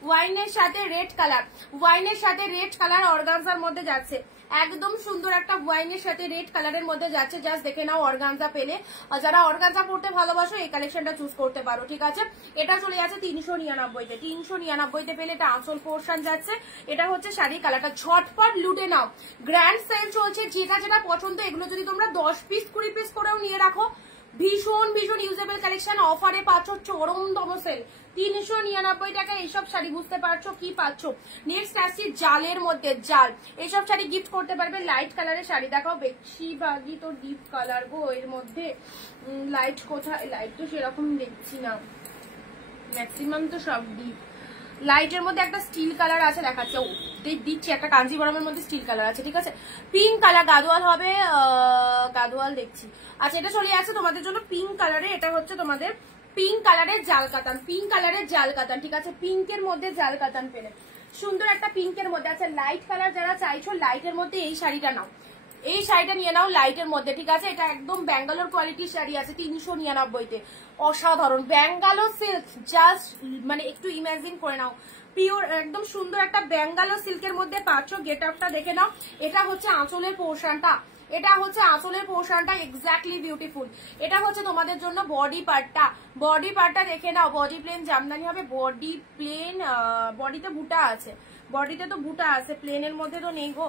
ওয়াইনের সাথে রেড কালার, ওয়াইনের সাথে রেড কালার অর্গানজার মধ্যে যাচ্ছে, একদম সুন্দর একটা ওয়াইনের সাথে রেড কালারের মধ্যে যাচ্ছে, জাস্ট দেখে নাও। অর্গানজা পেলে, যারা অর্গানজা পড়তে ভালোবাসো এই কালেকশনটা চুজ করতে পারো, ঠিক আছে। এটা চলে যাচ্ছে 399-তে, 399-তে পেলে। এটা আঁচল পোর্শন যাচ্ছে, এটা হচ্ছে শাড়ির কালারটা, ঝটপট লুটে নাও, গ্র্যান্ড সেল চলছে, যেটা যেটা পছন্দ এগুলো যদি তোমরা 10 পিস 20 পিস করেও নিয়ে রাখো, ভীষণ ভীষণ ইউজেবল কালেকশন, অফারে পাচ্ছ চরমতম সেল, 399 টাকা এইসব শাড়ি, বুঝতে পারছো কি পাচ্ছ। নেক্সট আসছি জালের মধ্যে, জাল, এইসব শাড়ি গিফট করতে পারবে। লাইট কালারের শাড়ি দেখাও, বেশিরভাগই তো ডিপ কালার গো, এর মধ্যে লাইট কোথায়, লাইট তো সেরকম দেখছি না, ম্যাক্সিমাম তো সব ডিপ। লাইটের মধ্যে একটা স্টিল কালার আছে দেখাচ্ছে, ও দিচ্ছি, একটা কাঞ্জিবরমের মধ্যে স্টিল কালার আছে, ঠিক আছে। পিঙ্ক কালার গাদোয়াল হবে, গাদোয়াল দেখছি। আচ্ছা এটা চলে আসছে তোমাদের জন্য পিঙ্ক কালারে, এটা হচ্ছে তোমাদের পিঙ্ক কালারের জাল কাতান, পিঙ্ক কালারের জাল কাতান, ঠিক আছে। পিঙ্কের মধ্যে জাল কাতান পেলে, সুন্দর একটা পিঙ্কের মধ্যে আছে। লাইট কালার যারা চাইছো লাইটের মধ্যে এই শাড়িটা নাও, এই শাড়িটা নিয়ে নাও লাইটের মধ্যে, ঠিক আছে। এটা একদম ব্যাঙ্গালোর কোয়ালিটির শাড়ি আছে 399-তে, অসাধারণ ব্যাঙ্গালোর সিল্ক, জাস্ট মানে একটু ইমাজিন করে নাও, পিওর একদম সুন্দর একটা ব্যাঙ্গালোর সিল্কের মধ্যে পাচ্ছ। গেট আপটা দেখে নাও, এটা হচ্ছে আঁচলের পোর্শনটা, এটা হচ্ছে আঁচলের পোর্শনটা, এক্স্যাক্টলি বিউটিফুল। এটা হচ্ছে তোমাদের জন্য বডি পার্টটা, বডি পার্টটা দেখে নাও, বডি প্লেন জামদানি হবে, বডি প্লেন, বডিতে বুটা আছে, বডিতে তো বুটা আছে, প্লেনের মধ্যে তো নেই গো।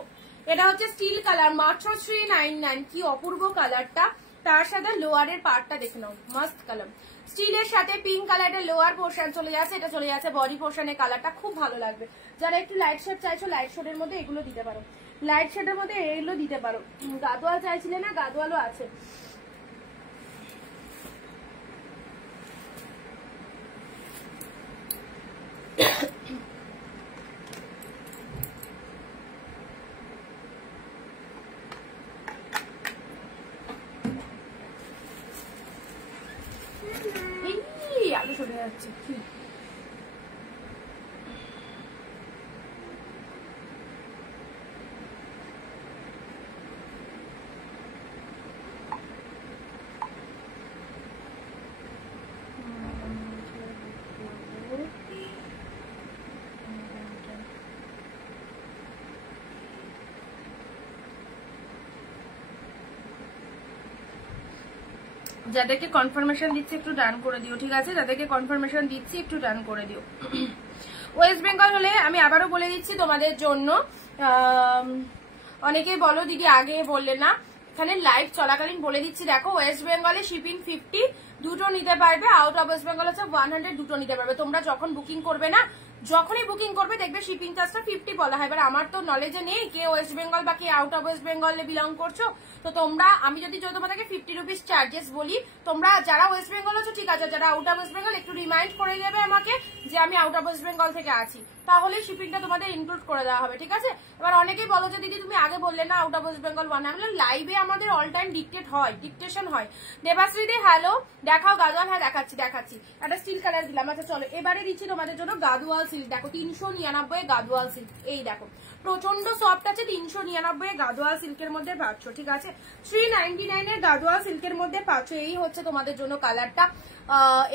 এটা হচ্ছে স্টিল কালার, মাত্র 399, কি অপূর্ব কালারটা। তার সাথে লোয়ারের পার্টটা দেখে নাও, মাস্ট কালার, স্টিলের সাথে পিঙ্ক কালারের লোয়ার পোর্শন চলে যাচ্ছে, এটা চলে যাচ্ছে বডি পোর্শনের কালারটা, খুব ভালো লাগবে। যারা একটু লাইট শেড চাইছো লাইট শেডের মধ্যে এগুলো দিতে পারো, লাইট শেডের মধ্যে এগুলো দিতে পারো। গাদোয়াল চাইছিলে না, গাদোয়ালও আছে। দেখাচ্ছি কি যাদেরকে কনফার্মেশন দিচ্ছি একটু ডান করে দিও, ঠিক আছে? যাদেরকে কনফার্মেশন দিচ্ছি একটু ডান করে দিও। ওয়েস্ট বেঙ্গল হলে আমি আবারও বলে দিচ্ছি তোমাদের জন্য, অনেকেই বলো দিদি আগে বললে না, এখানে লাইভ চলাকালীন বলে দিচ্ছি। দেখো ওয়েস্ট বেঙ্গলে শিপিং 50 দুটো নিতে পারবে, আউট অফ ওয়েস্ট বেঙ্গল হচ্ছে 100 দুটো নিতে পারবে। তোমরা যখন বুকিং করবে না, যখনই বুকিং করবে দেখবে শিপিং চার্জটা 50 বলা হয়। এবার আমার তো নলেজে নেই কে ওয়েস্ট বেঙ্গল বা কে আউট অফ ওয়েস্ট বেঙ্গলে বিলং করছো, তো তোমরা আমি যদি তোমাদেরকে 50 রুপিস চার্জেস বলি, তোমরা যারা ওয়েস্ট বেঙ্গল আছো ঠিক আছে, যারা আউট অফ ওয়েস্ট বেঙ্গল একটু রিমাইন্ড করে দেবে আমাকে যে আমি আউট অফ ওয়েস্ট বেঙ্গল থেকে আছি, তাহলে শিপিংটা তোমাদের ইনক্লুড করে দেওয়া হবে, ঠিক আছে? এবার অনেকেই বলো যে দিদি তুমি আগে বললে না আউট অফ ওয়েস্ট বেঙ্গল 1, আমি লাইভে আমাদের অল টাইম ডিকটেশন হয়। দেবাশ্রী দে হ্যালো, দেখাও গাদোয়াল। হ্যাঁ দেখাচ্ছি দেখাচ্ছি, একটা স্টিল কালার দিলাম। আচ্ছা চলো এবারে দিচ্ছি তোমাদের জন্য গাদোয়াল সিল্ক। দেখো 399 গাদোয়াল সিল্ক, এই দেখো প্রচন্ড সফট আছে, 399 গাদোয়াল সিল্কের মধ্যে পাচ্ছ, ঠিক আছে? 399 এর গাদোয়াল সিল্কের মধ্যে পাচ্ছ। এই হচ্ছে তোমাদের জন্য কালারটা।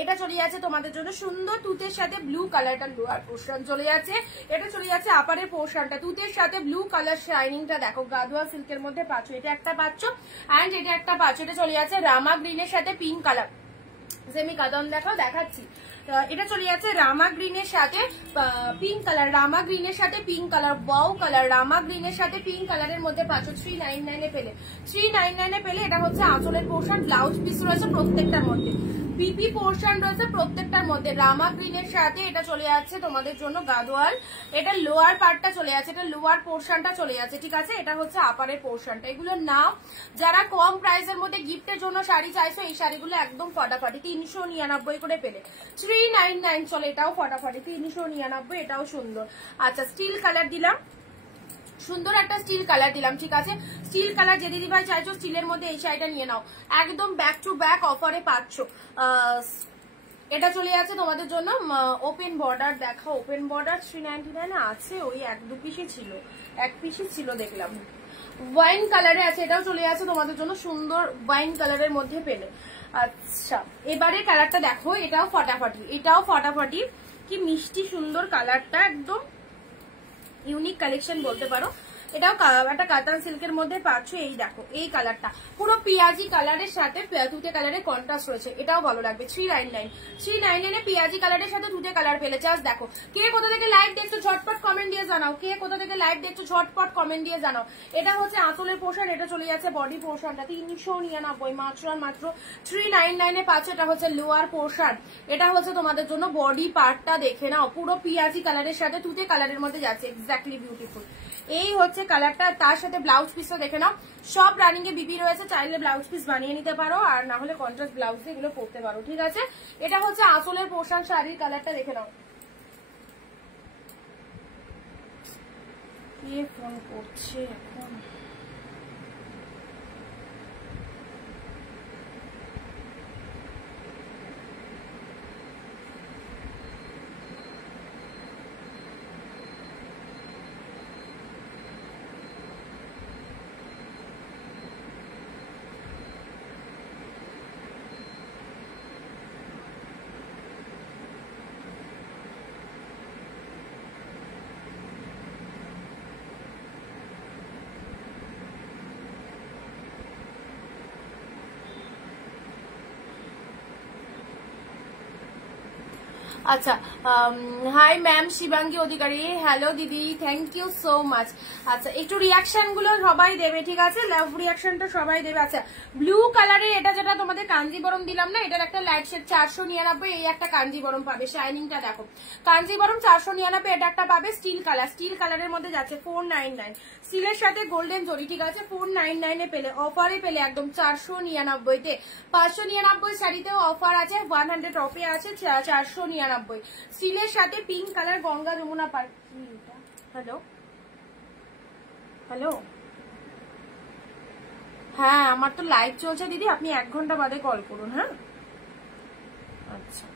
এটা চলে যাচ্ছে তোমাদের জন্য সুন্দর তুতের সাথে ব্লু কালারটা, লোয়ার পোর্শন চলে যাচ্ছে, এটা চলে যাচ্ছে আপারের পোর্শনটা, তুতের সাথে ব্লু কালার শাইনিংটা দেখো গাদোয়াল সিল্কের মধ্যে পাচ্ছ। এটা একটা পাচ্ছ অ্যান্ড এটা একটা পাচ্ছ। এটা চলে যাচ্ছে রামা গ্রিনের সাথে পিঙ্ক কালার, সেমি কাদন দেখাও দেখাচ্ছি। এটা চলে যাচ্ছে রামা গ্রিনের সাথে পিঙ্ক কালার, রামা গ্রিনের সাথে পিঙ্ক কালার, বাউ কালার, রামা গ্রিনের সাথে পিঙ্ক কালারের মধ্যে পাচ্ছ 399 এ পেলে। 399 এ পেলে। এটা হচ্ছে আঁচলের পোর্শন, ব্লাউজ পিস রয়েছে প্রত্যেকটার মধ্যে, পিপি পোর্শন রয়েছে প্রত্যেকটার মধ্যে। রামা গ্রিনের সাথে এটা চলে যাচ্ছে তোমাদের জন্য গাদোয়াল, এটা লোয়ার পার্টটা চলে যাচ্ছে, এটা লোয়ার পোর্শনটা চলে যাচ্ছে, ঠিক আছে? এটা হচ্ছে আপারের পোর্শনটা। এগুলো নাও, যারা কম প্রাইসের মধ্যে গিফটের জন্য শাড়ি চাইছো এই শাড়িগুলো একদম ফটাফটি 399 করে পেলে। 399 চলে, এটাও ফটাফটি 399, এটাও সুন্দর। আচ্ছা স্টিল কালার দিলাম, সুন্দর একটা স্টিল কালার দিলাম, ঠিক আছে? স্টিল কালার যে দিদি ভাই চাইছো স্টিলের মধ্যে এই শাড়িটা নিয়ে নাও, একদম ব্যাক টু ব্যাক অফারে পাচ্ছ। এটা চলে যাচ্ছে তোমাদের জন্য ওপেন বর্ডার, দেখো ওপেন বর্ডার 399 আছে, ওই 1-2 পিসই ছিল, 1 পিসই ছিল দেখলাম, ওয়াইন কালারে আছে। এটাও চলে যাচ্ছে তোমাদের জন্য সুন্দর ওয়াইন কালারের মধ্যে পেলে। আচ্ছা এবারে কালারটা দেখো, এটাও ফটাফটি, এটাও ফটাফটি, কি মিষ্টি সুন্দর কালারটা, একদম ইউনিক কালেকশন বলতে পারো। এটাও একটা কাতান সিল্কের মধ্যে পাচ্ছ। এই দেখো এই কালারটা পুরো পেঁয়াজি কালারের সাথে তুতে কালারের কন্ট্রাস্ট রয়েছে, এটাও ভালো লাগবে। 399 পেঁয়াজি কালারের সাথে তুতে কালার পেলে। জাস্ট দেখো কে কোথা থেকে লাইভ দেখছো ঝটপট কমেন্ট দিয়ে জানাও, কে কোথা থেকে লাইভ দেখছো ঝটপট কমেন্ট দিয়ে জানাও। এটা হচ্ছে আঁচলের পোর্শন, এটা চলে যাচ্ছে বডি পোর্শনটা 399, মাত্র 399 এ পাচ্ছ। এটা হচ্ছে লোয়ার পোর্শন, এটা হচ্ছে তোমাদের জন্য বডি পার্টটা দেখে নাও, পুরো পেঁয়াজি কালারের সাথে তুতে কালারের মধ্যে যাচ্ছে, এক্স্যাক্টলি বিউটিফুল। এই হচ্ছে কালারটা, তার সাথে ব্লাউজ পিসও দেখে নাও, সব রানিং এ বিপি রয়েছে, চাইলে ব্লাউজ পিস বানিয়ে নিতে পারো, আর না হলে কন্ট্রাস্ট ব্লাউজ দিয়ে এগুলো পরতে পারো, ঠিক আছে? এটা হচ্ছে আঁচলের পোর্শন, শাড়ির কালারটা দেখে নাও। কে ফোন করছে এখন? আচ্ছা হাই ম্যাম শিবাঙ্গী অধিকারী, হ্যালো দিদি, থ্যাংক ইউ সো মাচ। আচ্ছা একটু রিয়াকশন গুলো সবাই দেবে, ঠিক আছে? লাভ রিয়াকশনটা সবাই দেবে। আচ্ছা ব্লু কালারের এটা যেটা তোমাদের কাঞ্জিবরম দিলাম না, এটার একটা লাইট শেড 499, এই একটা কাঞ্জিবরম পাবে, শাইনিংটা দেখো কাঞ্জিবরম 499, এটা একটা পাবে স্টিল কালার, স্টিল কালারের মধ্যে যাচ্ছে 499, স্টিলের সাথে গোল্ডেন জরি, ঠিক আছে? 499 এ পেলে, অফারে পেলে একদম 499 তে। 599 শাড়িতেও অফার আছে, 100 অফে আছে 499, স্টিলের সাথে পিঙ্ক কালার গঙ্গা যমুনা পার্ক। হ্যালো হ্যালো, হ্যাঁ আমার তো লাইভ চলছে দিদি, আপনি 1 ঘন্টা বাদে কল করুন, হ্যাঁ? আচ্ছা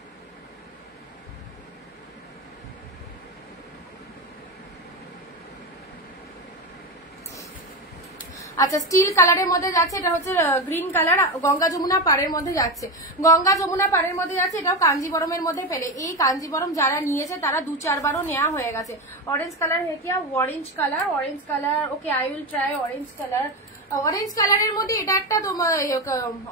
আচ্ছা স্টিল কালারের মধ্যে যাচ্ছে, এটা হচ্ছে গ্রিন কালার, গঙ্গা যমুনা পাড়ের মধ্যে যাচ্ছে, গঙ্গা যমুনা পাড়ের মধ্যে যাচ্ছে। এটাও কাঞ্জিবরমের মধ্যে পেলে। এই কাঞ্জিবরম যারা নিয়েছে তারা 2-4 বারও নেওয়া হয়ে গেছে। অরেঞ্জ কালার হেকিয়া, orange colour, okay I will try orange colour. Orange কালারের মধ্যে এটা একটা তোমার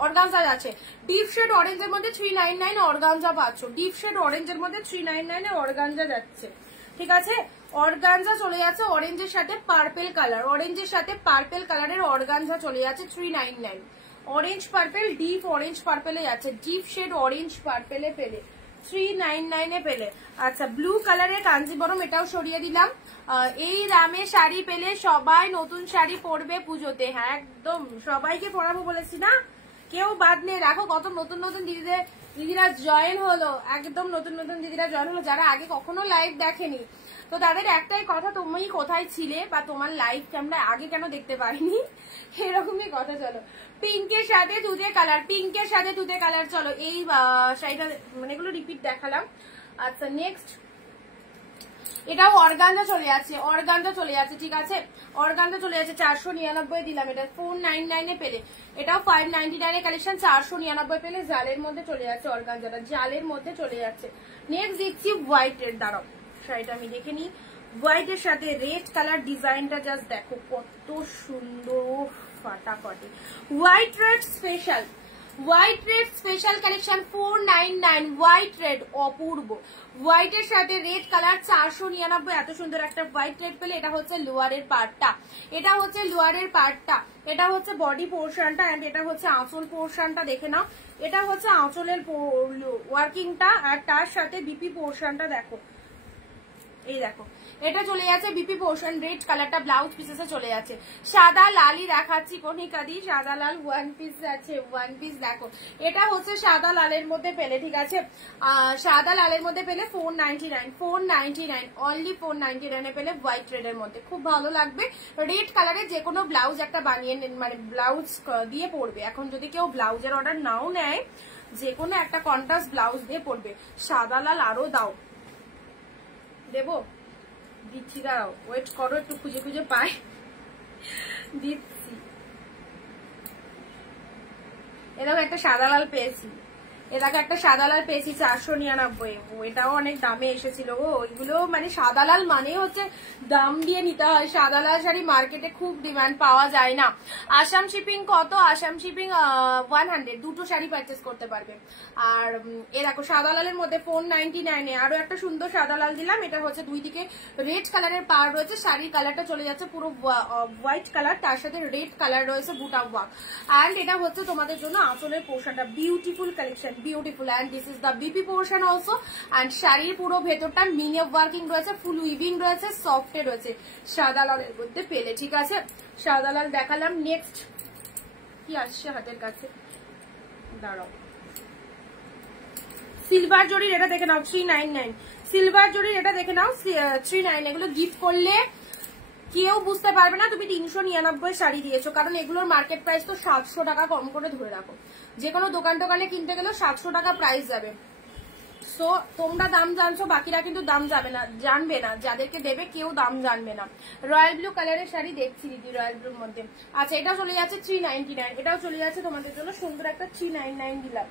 অর্গানজা আছে, ডিপ শেড অরেঞ্জের মধ্যে 399 অর্গানজা পাচ্ছ, ডিপ শেড অরেঞ্জের মধ্যে 399 অর্গানজা যাচ্ছে, ঠিক আছে। অর্গানজা চলে যাচ্ছে অরেঞ্জের সাথে পার্পেল কালার, অরেঞ্জের সাথে পার্পেল কালারের অর্গানজা চলে যাচ্ছে 399। অরেঞ্জ পার্পেল, ডিপ অরেঞ্জ পার্পেলে যাচ্ছে, ডিপ শেড অরেঞ্জ পার্পেলে পেলে 399 পেলে। আচ্ছা ব্লু কালারের কাঞ্জিবরম, এটাও সরিয়ে দিলাম। এই দামে শাড়ি পেলে সবাই নতুন শাড়ি পরবে পুজোতে। হ্যাঁ একদম সবাইকে পরাবো বলেছি না, কেউ বাদ নেই। রাখো কত নতুন নতুন দিদিরা জয়েন হলো, একদম নতুন নতুন দিদিরা জয়েন হলো যারা আগে কখনো লাইভ দেখেনি। তো তাদের একটাই কথা, তুমি কোথায় ছিলে বা তোমার লাইভ আমরা আগে কেন দেখতে পাইনি, এরকমই কথা। চলো পিঙ্কের সাথে তুতে কালার, পিঙ্কের সাথে তুতে কালার, চলো এই শাড়িটা মানে এগুলো রিপিট দেখালাম। আচ্ছা নেক্সট এটাও অর্গানজা চলে যাচ্ছে, অর্গানজা চলে যাচ্ছে, ঠিক আছে। অর্গানজা চলে যাচ্ছে 499 দিলাম, এটা 499 পেলে। এটাও 599 কালেকশন, 499 পেলে। জালের মধ্যে চলে যাচ্ছে অর্গানজাটা, জালের মধ্যে চলে যাচ্ছে। নেক্সট দিচ্ছি হোয়াইট রেড, দাঁড়াও শাড়িটা আমি দেখে নিই। হোয়াইটের সাথে রেড কালার ডিজাইনটা জাস্ট দেখো কত সুন্দর, ফাটাফাটি। White red special, white red special collection 499, white red অপূর্ব। হোয়াইটের সাথে রেড কালার 499, এত সুন্দর একটা হোয়াইট রেড পেলে। এটা হচ্ছে লোয়ারের পার্টটা, এটা হচ্ছে লোয়ারের পার্টটা, এটা হচ্ছে বডি পোর্শনটা, এন্ড এটা হচ্ছে আঁচল পোর্শনটা, দেখে নাও। এটা হচ্ছে আঁচলের ওয়ার্কিংটা, আর তার সাথে বিপি পোর্শনটা দেখো, এই দেখো এটা চলে যাচ্ছে বিপি পোর্শন, রেড কালারটা ব্লাউজ পিসেসে চলে যাচ্ছে। সাদা লালই দেখাচ্ছি কনিকাদি, সাদা লাল ওয়ান পিস আছে, ওয়ান পিস দেখো। এটা হচ্ছে সাদা লালের মধ্যে পেলে, ঠিক আছে। সাদা লালের মধ্যে পেলে 499 অনলি 499 পেলে হোয়াইট রেড এর মধ্যে, খুব ভালো লাগবে। রেড কালারের যে কোনো ব্লাউজ একটা বানিয়ে মানে ব্লাউজ দিয়ে পরবে। এখন যদি কেউ ব্লাউজের অর্ডার নাও নেয়, যে কোনো একটা কন্ট্রাস্ট ব্লাউজ দিয়ে পরবে। সাদা লাল আরো দাও, দেবো দিচ্ছি, দাঁড়াও ওয়েট করো, একটু খুঁজে খুঁজে পাই, দিচ্ছি। এরকম একটা সাদা লাল পেয়েছি, এটাকে একটা সাদা লাল পেয়েছি 499, এটাও অনেক দামে এসেছিল গো। ওইগুলো মানে সাদা লাল মানে হচ্ছে দাম দিয়ে নিতে হয়, সাদা লাল শাড়ি মার্কেটে খুব ডিমান্ড পাওয়া যায় না। আসাম শিপিং কত? আসাম শিপিং 100, দুটো শাড়ি পারচেস করতে পারবে। আর এ দেখো সাদা লালের মধ্যে 499 আরো একটা সুন্দর সাদা লাল দিলাম। এটা হচ্ছে দুই দিকে রেড কালারের পার রয়েছে, শাড়ির কালারটা চলে যাচ্ছে পুরো হোয়াইট কালার, তার সাথে রেড কালার রয়েছে বুটা ওয়ার্ক। অ্যান্ড এটা হচ্ছে তোমাদের জন্য আঁচলের পোর্শনটা, beautiful collection, beautiful. And this is the BP portion also. And শাড়ির পুরো ভেতরটা মিনি ওয়ার্কিং রয়েছে, ফুল উইভিং রয়েছে, সফটে রয়েছে, সাদা লালের মধ্যে পেলে, ঠিক আছে। সাদা লাল দেখালাম। নেক্সট কি আসছে হাতের কাছে, দাঁড়াও। সিলভার জরির এটা দেখে নাও 399, সিলভার জরির এটা দেখে নাও 39। এগুলো গিফট করলে কেউ বুঝতে পারবে না তুমি 399 শাড়ি দিয়েছো, কারণ এগুলোর মার্কেট প্রাইস তো 700 টাকা কম করে ধরে রাখো। যে কোনো দোকান টোকানে কিনতে গেলেও 700 টাকা প্রাইস যাবে। সো তোমরা দাম জানছো, বাকিরা কিন্তু দাম জানবে না, যাদেরকে দেবে কেউ দাম জানবে না। রয়্যাল ব্লু কালারের শাড়ি দেখছি দিদি, রয়্যাল ব্লুর মধ্যে। আচ্ছা এটা চলে যাচ্ছে 399, এটাও চলে যাচ্ছে তোমাদের জন্য সুন্দর একটা 399 দিলাম।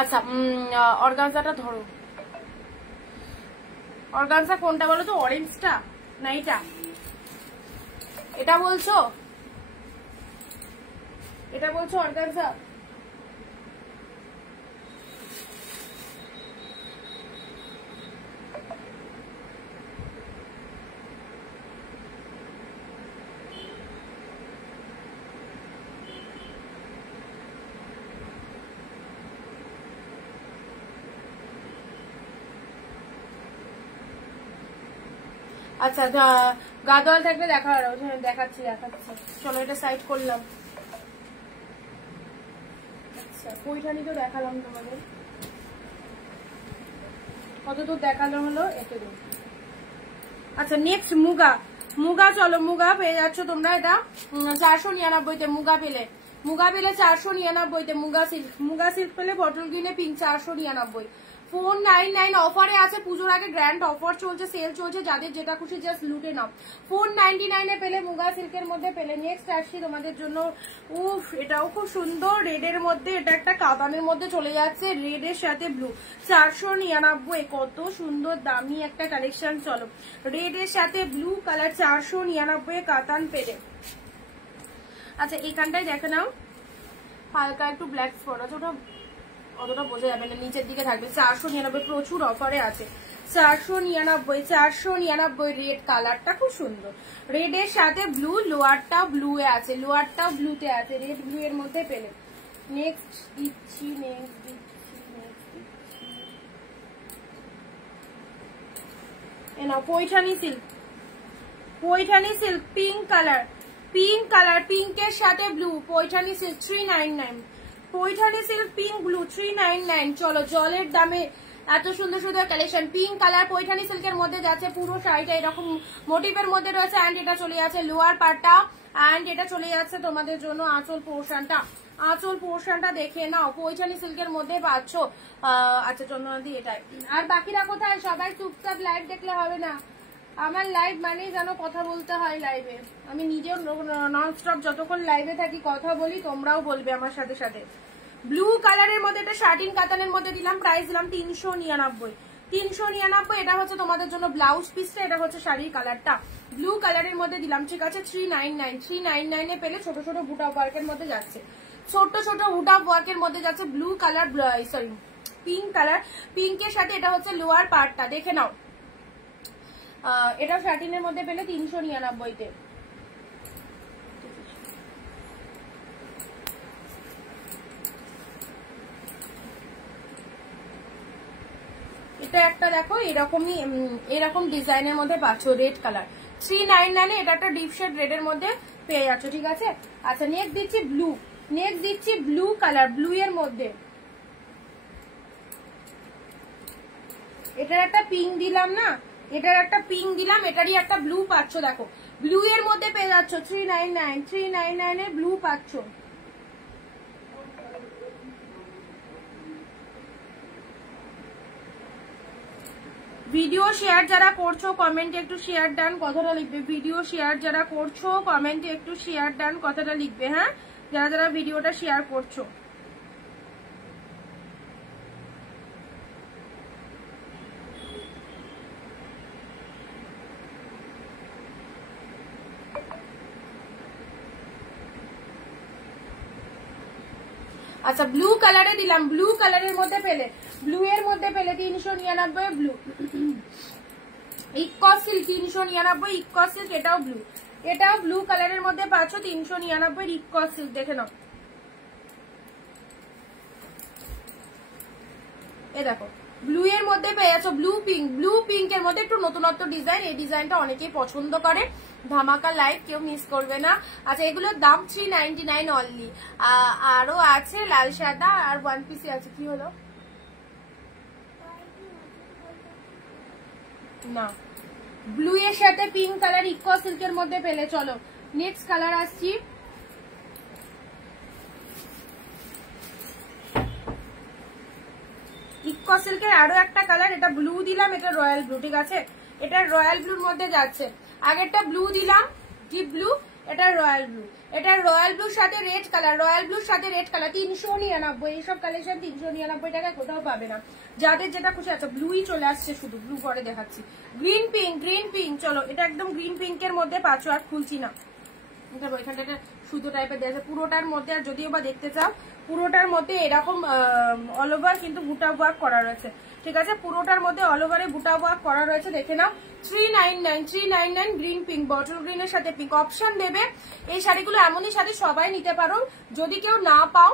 আচ্ছা অর্গানজাটা ধরো, অর্গানজা কোনটা বলো তো, অরেঞ্জটা না এটা? এটা বলছো, এটা বলছো অর্গানজা? আচ্ছা গাদোয়াল থাকলে দেখাচ্ছি। চলো এটা সাইড করলাম। আচ্ছা পৈঠানি তো দেখালাম তোমাদের, কতদূর দেখানো হলো এতে দূর। আচ্ছা নেক্সট মুগা চলো মুগা পেয়ে যাচ্ছ তোমরা, এটা 499-তে মুগা পেলে 499-তে মুগা সিল্ক পেলে বটল গ্রিনে পিঙ্ক 499। 499 অফারে আছে, পুজোর আগে গ্র্যান্ড অফার চলছে, সেল চলছে, যাদের যেটা খুশি জাস্ট লুটে নাও। 499-এ পেলে মুগা সিল্কের মধ্যে পেলে। নেক্সট আসছি তোমাদের জন্য, উফ এটাও খুব সুন্দর রেডের মধ্যে, এটা একটা কাতানের মধ্যে চলে যাচ্ছে, রেডের সাথে ব্লু 499। কত সুন্দর দামি একটা কালেকশন। চলো রেডের সাথে ব্লু কালার 499 কাতান পেলে। আচ্ছা এইখানটাই দেখে নাও, হালকা একটু ব্ল্যাক স্পট আছে, ওটা অতটা বোঝা যাবে না, নিচের দিকে থাকবে। 499 প্রচুর অফারে আছে। 499 রেড কালারটা খুব সুন্দর, রেডের সাথে ব্লু, লোয়ারটাও ব্লু এ আছে, লোয়ারটাও ব্লুতে আছে, রেড ব্লু এর মধ্যে পেলে। নেক্সট দিচ্ছি পৈঠানি সিল্ক পিঙ্ক কালার, পিঙ্কের সাথে blue, Paithani silk 399। Paithani silk pink blue 399। চলো জলের দামে এত সুন্দর সুন্দর কালেকশন। পিঙ্ক কালার পৈঠানি সিল্কের মধ্যে যাচ্ছে, পুরো শাড়িটা এরকম মোটিভের মধ্যে রয়েছে, অ্যান্ড এটা চলে যাচ্ছে লোয়ার পার্টটা, অ্যান্ড এটা চলে যাচ্ছে তোমাদের জন্য আঁচল পোর্শনটা দেখে নাও, পৈঠানি সিল্কের মধ্যে পাচ্ছ। আচ্ছা চন্দ্রনাথি এটাই। আর বাকিরা কোথায়? সবাই চুপচাপ লাইভ দেখলে হবে না, আমার লাইভ মানেই যেন কথা বলতে হয় লাইভে। আমি নিজেও ননস্টপ যতক্ষণ লাইভে থাকি কথা বলি, তোমরাও বলবে আমার সাথে সাথে। ব্লু কালারের মধ্যে এটা শার্টিন কাতানের মধ্যে দিলাম, প্রাইস দিলাম 399। 399 এটা হচ্ছে তোমাদের জন্য ব্লাউজ পিসটা, এটা হচ্ছে শাড়ির কালারটা, ব্লু কালারের মধ্যে দিলাম, ঠিক আছে 399 পেলে। ছোট ছোট বুটা ওয়ার্কের মধ্যে যাচ্ছে, ছোট ছোট বুটা ওয়ার্কের মধ্যে যাচ্ছে, blue colour sorry pink colour, পিঙ্কের সাথে এটা হচ্ছে লোয়ার পার্টটা দেখে নাও। এটা শার্টিনের মধ্যে পেলে 399-তে। এটা একটা দেখো এরকম ডিজাইনের মধ্যে পাচ্ছ, রেড কালার 399-এ, এটা একটা ডিপ শেড রেডের মধ্যে পেয়ে যাচ্ছ, ঠিক আছে। আচ্ছা নেক্সট দিচ্ছি ব্লু কালার, ব্লু এর মধ্যে এটার একটা পিঙ্ক দিলাম না, এটারই একটা ব্লু পাচ্ছ, দেখো ব্লু এর মধ্যে পেয়ে যাচ্ছ 399 এর ব্লু পাচ্ছ। ভিডিও শেয়ার যারা করছো কমেন্টে একটু শেয়ার ডান কথাটা লিখবে, ভিডিও শেয়ার যারা করছো কমেন্টে একটু শেয়ার ডান কথাটা লিখবে, হ্যাঁ যারা যারা ভিডিওটা শেয়ার করছো। আচ্ছা ব্লু কালারে দিলাম, ব্লু কালারের মধ্যে পেলে, ব্লু এর মধ্যে পেলে 399 blue. X silk 399 x silk, এটাও ব্লু কালারের মধ্যে পাচ্ছ 399 ইকস সিল্ক, দেখে নাও। এ দেখো ব্লু এর মধ্যে পেয়ে যাচ্ছ ব্লু পিঙ্কের মধ্যে একটু নতুনত্ব ডিজাইন, এই ডিজাইনটা অনেকেই পছন্দ করে। ধামাকা লাইভ কেউ মিস করবে না। আচ্ছা এগুলোর দাম 399 অনলি। আরো আছে লাল সাদা আর ওয়ান পিসি আছে, কি হলো না, ব্লু এর সাথে পিঙ্ক কালার ইকস সিল্কের মধ্যে পেলে। চলো নেক্সট কালার আসছি, ইকস সিল্কের আরো একটা কালার, এটা ব্লু দিলাম, এটা রয়্যাল ব্লু, ঠিক আছে এটা রয়্যাল ব্লুর মধ্যে যাচ্ছে। আগেরটা ব্লু দিলাম ডিপ ব্লু, এটা রয়্যাল ব্লু, এটা রয়্যাল ব্লুর সাথে রেড কালার, 399। এইসব কালেকশন 399 টাকায় কোথাও পাবে না, যাদের যেটা খুশি। আচ্ছা ব্লুই চলে আসছে, শুধু ব্লু পরে দেখাচ্ছি। গ্রিন পিঙ্ক, চলো এটা একদম গ্রিন পিঙ্কের মধ্যে পাচ্ছ, আর খুলছি না, এখানটা একটা সুতো টাইপের দেওয়া আছে পুরোটার মধ্যে। আর যদিও বা দেখতে চাও পুরোটার মধ্যে এরকম অল ওভার কিন্তু বুটা ওয়ার্ক করা রয়েছে, ঠিক আছে পুরোটার মধ্যে অল ওভারে বুটা ওয়ার্ক করা রয়েছে, দেখে নাও। 399 গ্রিন পিঙ্ক, বটল গ্রিনের সাথে পিঙ্ক অপশন দেবে। এই শাড়িগুলো এমনই শাড়ি সবাই নিতে পারো, যদি কেউ না পাও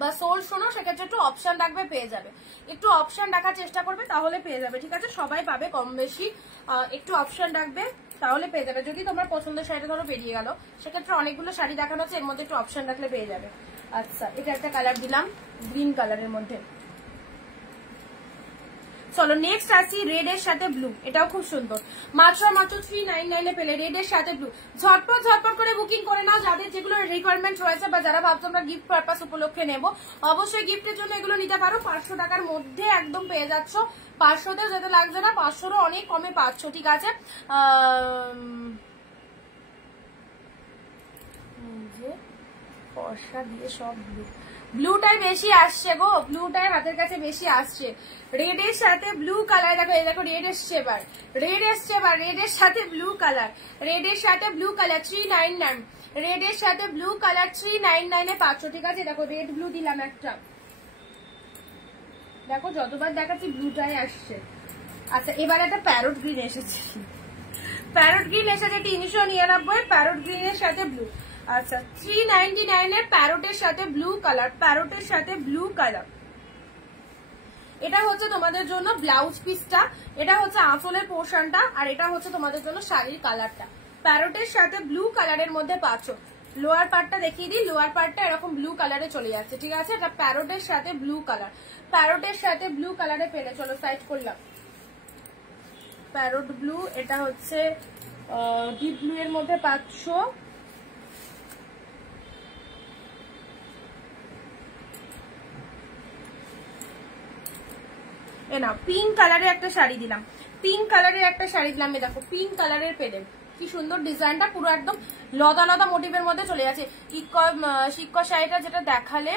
বা সোল শোনো, সেক্ষেত্রে একটু অপশন রাখবে, পেয়ে যাবে। একটু অপশন রাখার চেষ্টা করবে, তাহলে পেয়ে যাবে, ঠিক আছে? সবাই পাবে কম বেশি, একটু অপশন রাখবে তাহলে পেয়ে যাবে। যদি তোমার পছন্দের শাড়িটা ধরো বেরিয়ে গেল, সেক্ষেত্রে অনেকগুলো শাড়ি দেখানো হচ্ছে, এর মধ্যে একটু অপশন রাখলে পেয়ে যাবে। আচ্ছা, এটা একটা কালার দিলাম গ্রিন কালারের মধ্যে। চলো নেক্সট আসি রেড এর সাথে ব্লু, এটাও খুব সুন্দর, মাত্র 399 এ পেলে রেড এর সাথে ব্লু। ঝটপট ঝটপট করে বুকিং করে নাও, যাদের যেগুলো রিকোয়ারমেন্ট রয়েছে বা যারা ভাবছো আমরা গিফট পারপাস উপলক্ষে নেবো, অবশ্যই গিফটের জন্য এগুলো নিতে পারো। 500 টাকার মধ্যে একদম পেয়ে যাচ্ছ, 500তে যেতে লাগছে না, 500রও অনেক কমে পাচ্ছ, ঠিক আছে? ফর্সা দিয়ে সব ব্লু, ব্লুটাই বেশি আসছে গো, ব্লুটাই হাতের কাছে বেশি আসছে। রেড এর সাথে ব্লু কালার, দেখো এই দেখো রেড এসছে এবার, রেড এসছে এবার, রেড এর সাথে ব্লু কালার, রেড এর সাথে ব্লু কালার 399, রেড এর সাথে ব্লু কালার 399 এ পাচ্ছ, ঠিক আছে? দেখো রেড ব্লু দিলাম একটা, দেখো যতবার দেখাচ্ছি ব্লুটাই আসছে। আচ্ছা, এবার একটা প্যারট গ্রিন এসেছে, প্যারট গ্রিন এসেছে 399, প্যারট গ্রিনের সাথে ব্লু। আচ্ছা 399 এর প্যারটের সাথে ব্লু কালার, প্যারটের সাথে ব্লু কালার। এটা হচ্ছে তোমাদের জন্য ব্লাউজ পিসটা, এটা হচ্ছে আঁচলের পোর্শনটা, আর এটা হচ্ছে তোমাদের জন্য শাড়ির কালারটা। প্যারটের সাথে ব্লু কালারের মধ্যে পাচ্ছ। লোয়ার পার্টটা দেখিয়ে দিই, লোয়ার পার্টটা এরকম ব্লু কালারে চলে যাচ্ছে, ঠিক আছে? এটা প্যারটের সাথে ব্লু কালার, প্যারটের সাথে ব্লু কালারে পেলে। চলো সাইড করলাম প্যারট ব্লু, এটা হচ্ছে ডিপ ব্লু এর মধ্যে পাচ্ছ। না পিঙ্ক কালারের একটা শাড়ি দিলাম, পিঙ্ক কালারের একটা শাড়ি দিলাম, দেখো পিঙ্ক কালারের পেলেন, কি সুন্দর ডিজাইনটা, পুরো একদম লতা লতা মোটিভের মধ্যে চলে যাচ্ছে। শিক্ক শাড়িটা যেটা দেখালে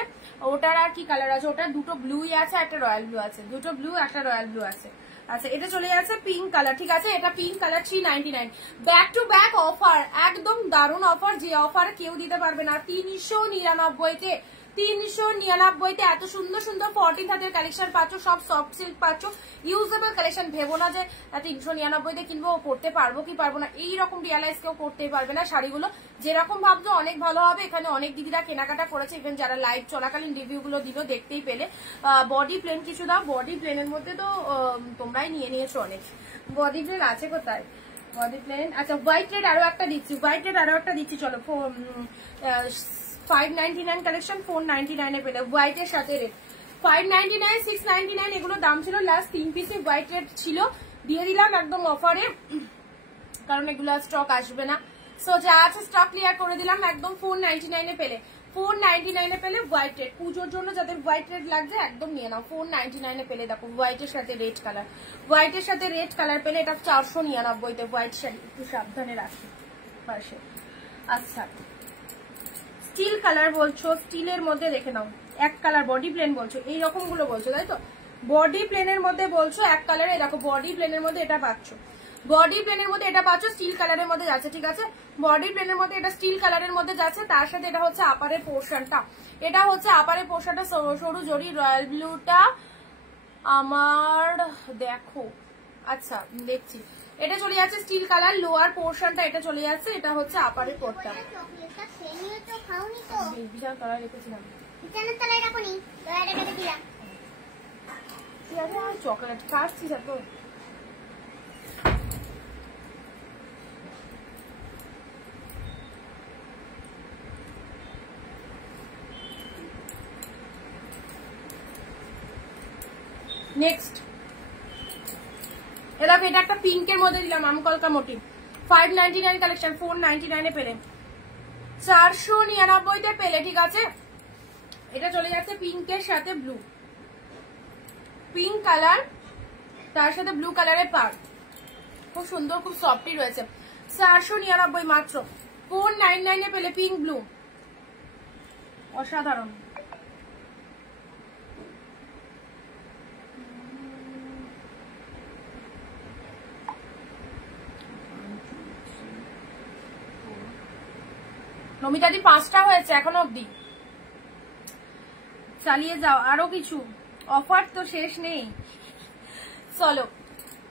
ওটার আর কি কালার আছে, ওটার দুটো ব্লুই আছে, একটা রয়্যাল ব্লু আছে, দুটো ব্লু একটা রয়্যাল ব্লু আছে। আচ্ছা, এটা চলে যাচ্ছে পিঙ্ক কালার, ঠিক আছে? এটা pink colour 399, back to back offer, একদম দারুণ অফার, যে অফার কেউ দিতে পারবে না। 399-তে 399-তে এত সুন্দর সুন্দর 14 হাতের কালেকশন পাচ্ছ, সব সফট সিল্ক পাচ্ছ, ইউজেবল কালেকশন। ভেবো না যে 399-তে কিনবো, পড়তে পারবো কি পারবো না, এইরকম রিয়ালাইজ কেউ করতেই পারবে না। শাড়িগুলো যেরকম ভাবছো অনেক ভালো হবে, এখানে অনেক দিদিরা কেনাকাটা করেছে, ইভেন যারা লাইভ চলাকালীন রিভিউ গুলো দিল, দেখতেই পেলে। বডি প্লেন কিছু দাও, বডি প্লেনের মধ্যে তো তোমরাই নিয়ে নিয়েছো অনেক, বডি প্লেন আছে কোথায়? বডি প্লেন, আচ্ছা হোয়াইট রেড আরো একটা দিচ্ছি, হোয়াইট রেড আরো একটা দিচ্ছি। চলো 599 কালেকশন 499 এ পেলে, হোয়াইট এর সাথে রেড। 599, 699 এগুলো দাম ছিল, লাস্ট 3 পিসে হোয়াইট রেড ছিল, দিয়ে দিলাম একদম অফারে, কারণ এগুলো স্টক আসবে না। সো যা আছে স্টক ক্লিয়ার করে দিলাম, একদম 499 এ পেলে, 499 এ পেলে হোয়াইট রেড। পুজোর জন্য যাদের হোয়াইট রেড লাগছে একদম নিয়ে নাও, 499 এ পেলে। দেখো হোয়াইট এর সাথে রেড কালার, হোয়াইট এর সাথে রেড কালার পেলে, এটা 499-তে হোয়াইট শাড়ি, একটু সাবধানে রাখি পাশে। আচ্ছা স্টিল কালার বলছো, স্টিলের মধ্যে দেখে নাও, এক কালার বডি প্লেন বলছো, এইরকম গুলো বলছো তাই তো? বডি প্লেনের মধ্যে বলছো এক কালারে, দেখো বডি প্লেনের মধ্যে এটা পাচ্ছ, বডি প্লেনের মধ্যে এটা পাচ্ছ, স্টিল কালারের মধ্যে যাচ্ছে, ঠিক আছে? বডি প্লেনের মধ্যে এটা স্টিল কালারের মধ্যে যাচ্ছে, তার সাথে এটা হচ্ছে আপারের পোর্শনটা, এটা হচ্ছে আপারের পোর্শনটা, সরু জড়ি রয়্যাল ব্লুটা আমার দেখো, আচ্ছা দেখছি, এটা চলে যাচ্ছে স্টিল কালার, লোয়ার পোর্শনটা এটা চলে যাচ্ছে, এটা হচ্ছে আপারের পোর্শনটা। বিশাল কালার রেখেছিলাম, চকলেট কাটছিস এত। নেক্সট এটা একটা পিঙ্কের মধ্যে দিলাম, আমকলকা মোটিভ, 599 কালেকশন 499 এ পেলে, 499-তে পেলে, ঠিক আছে? এটা চলে যাচ্ছে পিঙ্কের সাথে ব্লু, পিঙ্ক কালার তার সাথে ব্লু কালারের পার, খুব সুন্দর, খুব সফটই রয়েছে। 499 মাত্র, 499 এ পেলে পিঙ্ক ব্লু, অসাধারণ। নমিতাদি 5টা হয়েছে এখনো অব্দি, চালিয়ে যাও, আরো কিছু অফার তো শেষ নেই। চলো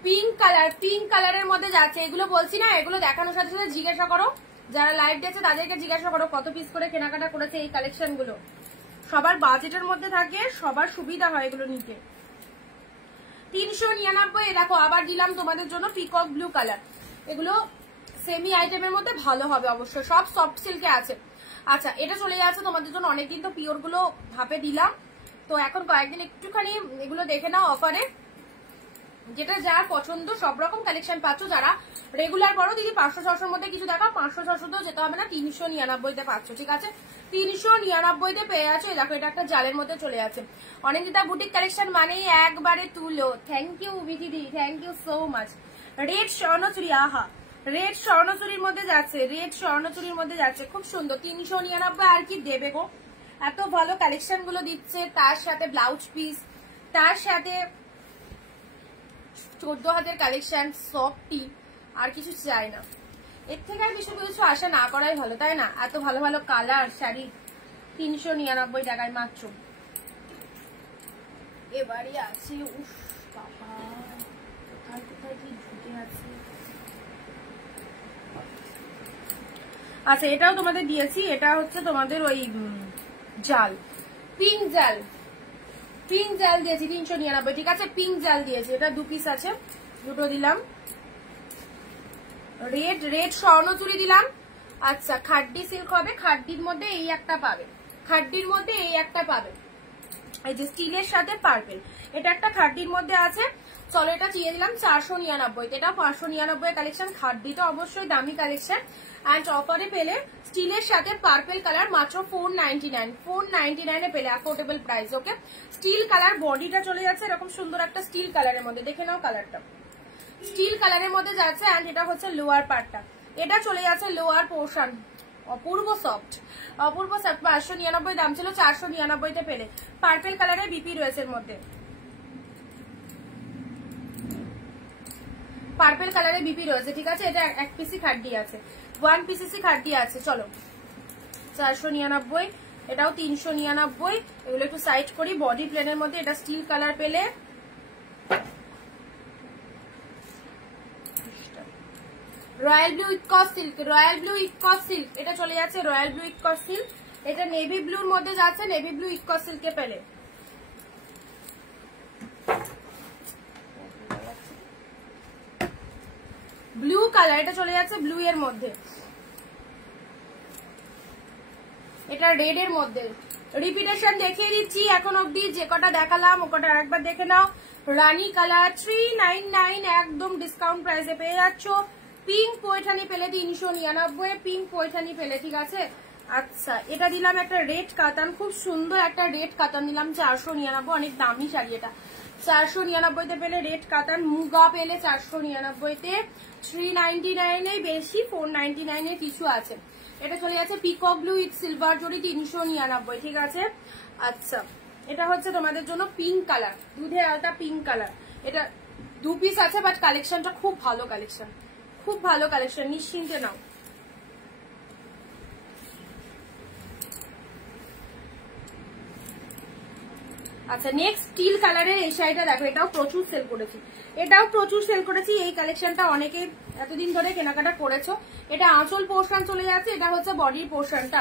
পিঙ্ক কালার, পিঙ্ক কালারের মধ্যে যাচ্ছে, এগুলো বলছি না, এগুলো দেখানোর সাথে সাথে জিজ্ঞাসা করো, যারা লাইভ দেখছে তাদেরকে জিজ্ঞাসা করো কত পিস করে কেনাকাটা করেছে এই কালেকশন গুলো। সবার বাজেটের মধ্যে থাকে, সবার সুবিধা হয় এগুলো নিতে। 399। দেখো আবার দিলাম তোমাদের জন্য পিকক ব্লু কালার, এগুলো সেমি আইটেমের মধ্যে ভালো হবে অবশ্যই, সব সফট সিল্কে আছে। আচ্ছা এটা চলে যাচ্ছে তোমাদের জন্য, অনেকদিন তো পিওর গুলো ভাপে দিলাম, তো এখন কয়েকদিন একটুখানি এগুলো দেখে নাও অফারে, যেটা যার পছন্দ সব রকম কালেকশন পাচ্ছ। যারা রেগুলার করো দিদি 500-600 মধ্যে কিছু দেখাও, 500-600 যেতে হবে না, 399 পাচ্ছ, ঠিক আছে? 399 পেয়ে যাচ্ছে। দেখো এটা একটা জালের মধ্যে চলে যাচ্ছে। অনিন্দিতা বুটিক কালেকশন মানেই একবারে তুলো। থ্যাংক ইউ বিদিদি, thank you so much. Red Swarnachuri, আহা রেড স্বর্ণচুরির মধ্যে যাচ্ছে, রেড স্বর্ণচুরির মধ্যে যাচ্ছে, খুব সুন্দর। 399 আর কি দেবে গো, এত ভালো কালেকশন গুলো দিচ্ছে, তার সাথে ব্লাউজ পিস, তার সাথে 14,000 কালেকশন, সফটি, আর কিছু চাই না। এর থেকে আর বেশি কিছু আশা না করাই ভালো, তাই না? এত ভালো ভালো কালার শাড়ি 399 টাকায় মাত্র। এবারে আছে, উফ বাবা কোথায় কোথায় কি ঝুঁকে আছে। আচ্ছা এটাও তোমাদের দিয়েছি, এটা হচ্ছে তোমাদের ওই জাল, পিঙ্ক জাল, পিঙ্ক জাল দিয়েছি 399, ঠিক আছে? পিঙ্ক জাল দিয়েছি, এটা 2 পিস আছে, দুটো দিলাম। রেড রেড স্বর্ণচুরি দিলাম। আচ্ছা খাড্ডি সিল্ক হবে, খাড্ডির মধ্যে এই একটা পাবে, খাড্ডির মধ্যে এই একটা পাবে, এই যে স্টিলের সাথে পার্পেল, এটা একটা খাড্ডির মধ্যে আছে। চলো এটা দিয়ে দিলাম 499, এটা 599 কালেকশন। খাড্ডি তো অবশ্যই দামি কালেকশন, অ্যান্ড অফারে পেলে স্টিলের সাথে পার্পেল কালার মাত্র 499, 499 পেলে অ্যাফোর্ডেবল প্রাইস। ওকে স্টিল কালার, বডিটা চলে যাচ্ছে এরকম সুন্দর একটা স্টিল কালারের মধ্যে, দেখে নাও কালারটা স্টিল কালারের মধ্যে যাচ্ছে। অ্যান্ড এটা হচ্ছে লোয়ার পার্টটা, এটা চলে যাচ্ছে লোয়ার পোর্শন, অপূর্ব সফট, অপূর্ব সফট। 599 দাম ছিল, 499 পেলে। পার্পেল কালারের বিপি রয়েছে এর মধ্যে, পার্পেল কালারের বিপি রয়েছে, ঠিক আছে? এটা 1 পিসি খাড্ডি আছে, 1 পিসি খাড্ডি আছে। চলো 499, এটাও 399, এগুলো একটু সাইড করি। বডি প্লেনের মধ্যে এটা স্টিল কালার পেলে, royal blue x silk, royal blue x silk, এটা চলে যাচ্ছে রয়্যাল ব্লু ইকস সিল্ক, এটা নেভি ব্লুর মধ্যে যাচ্ছে, নেভি ব্লু ইকস সিল্কে পেলে। ব্লু কালার, এটা চলে যাচ্ছে ব্লু এর মধ্যে, এটা রেড এর মধ্যে। রিপিটেশন দেখিয়ে দিচ্ছি এখন অব্দি, যে কটা দেখালাম ও কটা আরেকবার দেখে নাও। রানী কালার 399, একদম ডিসকাউন্ট প্রাইসে পেয়ে যাচ্ছ। পিঙ্ক পয়ঠানি পেলে 399, পিঙ্ক পয়ঠানি পেলে, ঠিক আছে? আচ্ছা এটা দিলাম একটা রেড কাতান, খুব সুন্দর একটা রেড কাতান দিলাম 499, অনেক দামি শাড়ি এটা। 499 পেলে রেড কাতান, মুগা পেলে 499, 399 বেশি, 499 কিছু আছে। এটা চলে যাচ্ছে পিকক ব্লু উইথ সিলভার জড়ি 399, ঠিক আছে? আচ্ছা এটা হচ্ছে তোমাদের জন্য পিঙ্ক কালার, দুধের আলতা পিঙ্ক কালার, এটা 2 পিস আছে, বাট কালেকশনটা খুব ভালো কালেকশন, খুব ভালো কালেকশন, নিশ্চিন্তে নাও। আচ্ছা নেক্সট স্টিল কালারের এই শাড়িটা দেখো, এটাও প্রচুর সেল করেছি, এটাও প্রচুর সেল করেছি। এই কালেকশনটা অনেকে এতদিন ধরে কেনাকাটা করেছো। এটা আঁচল পোর্শন চলে যাচ্ছে, এটা হচ্ছে বডির পোর্শনটা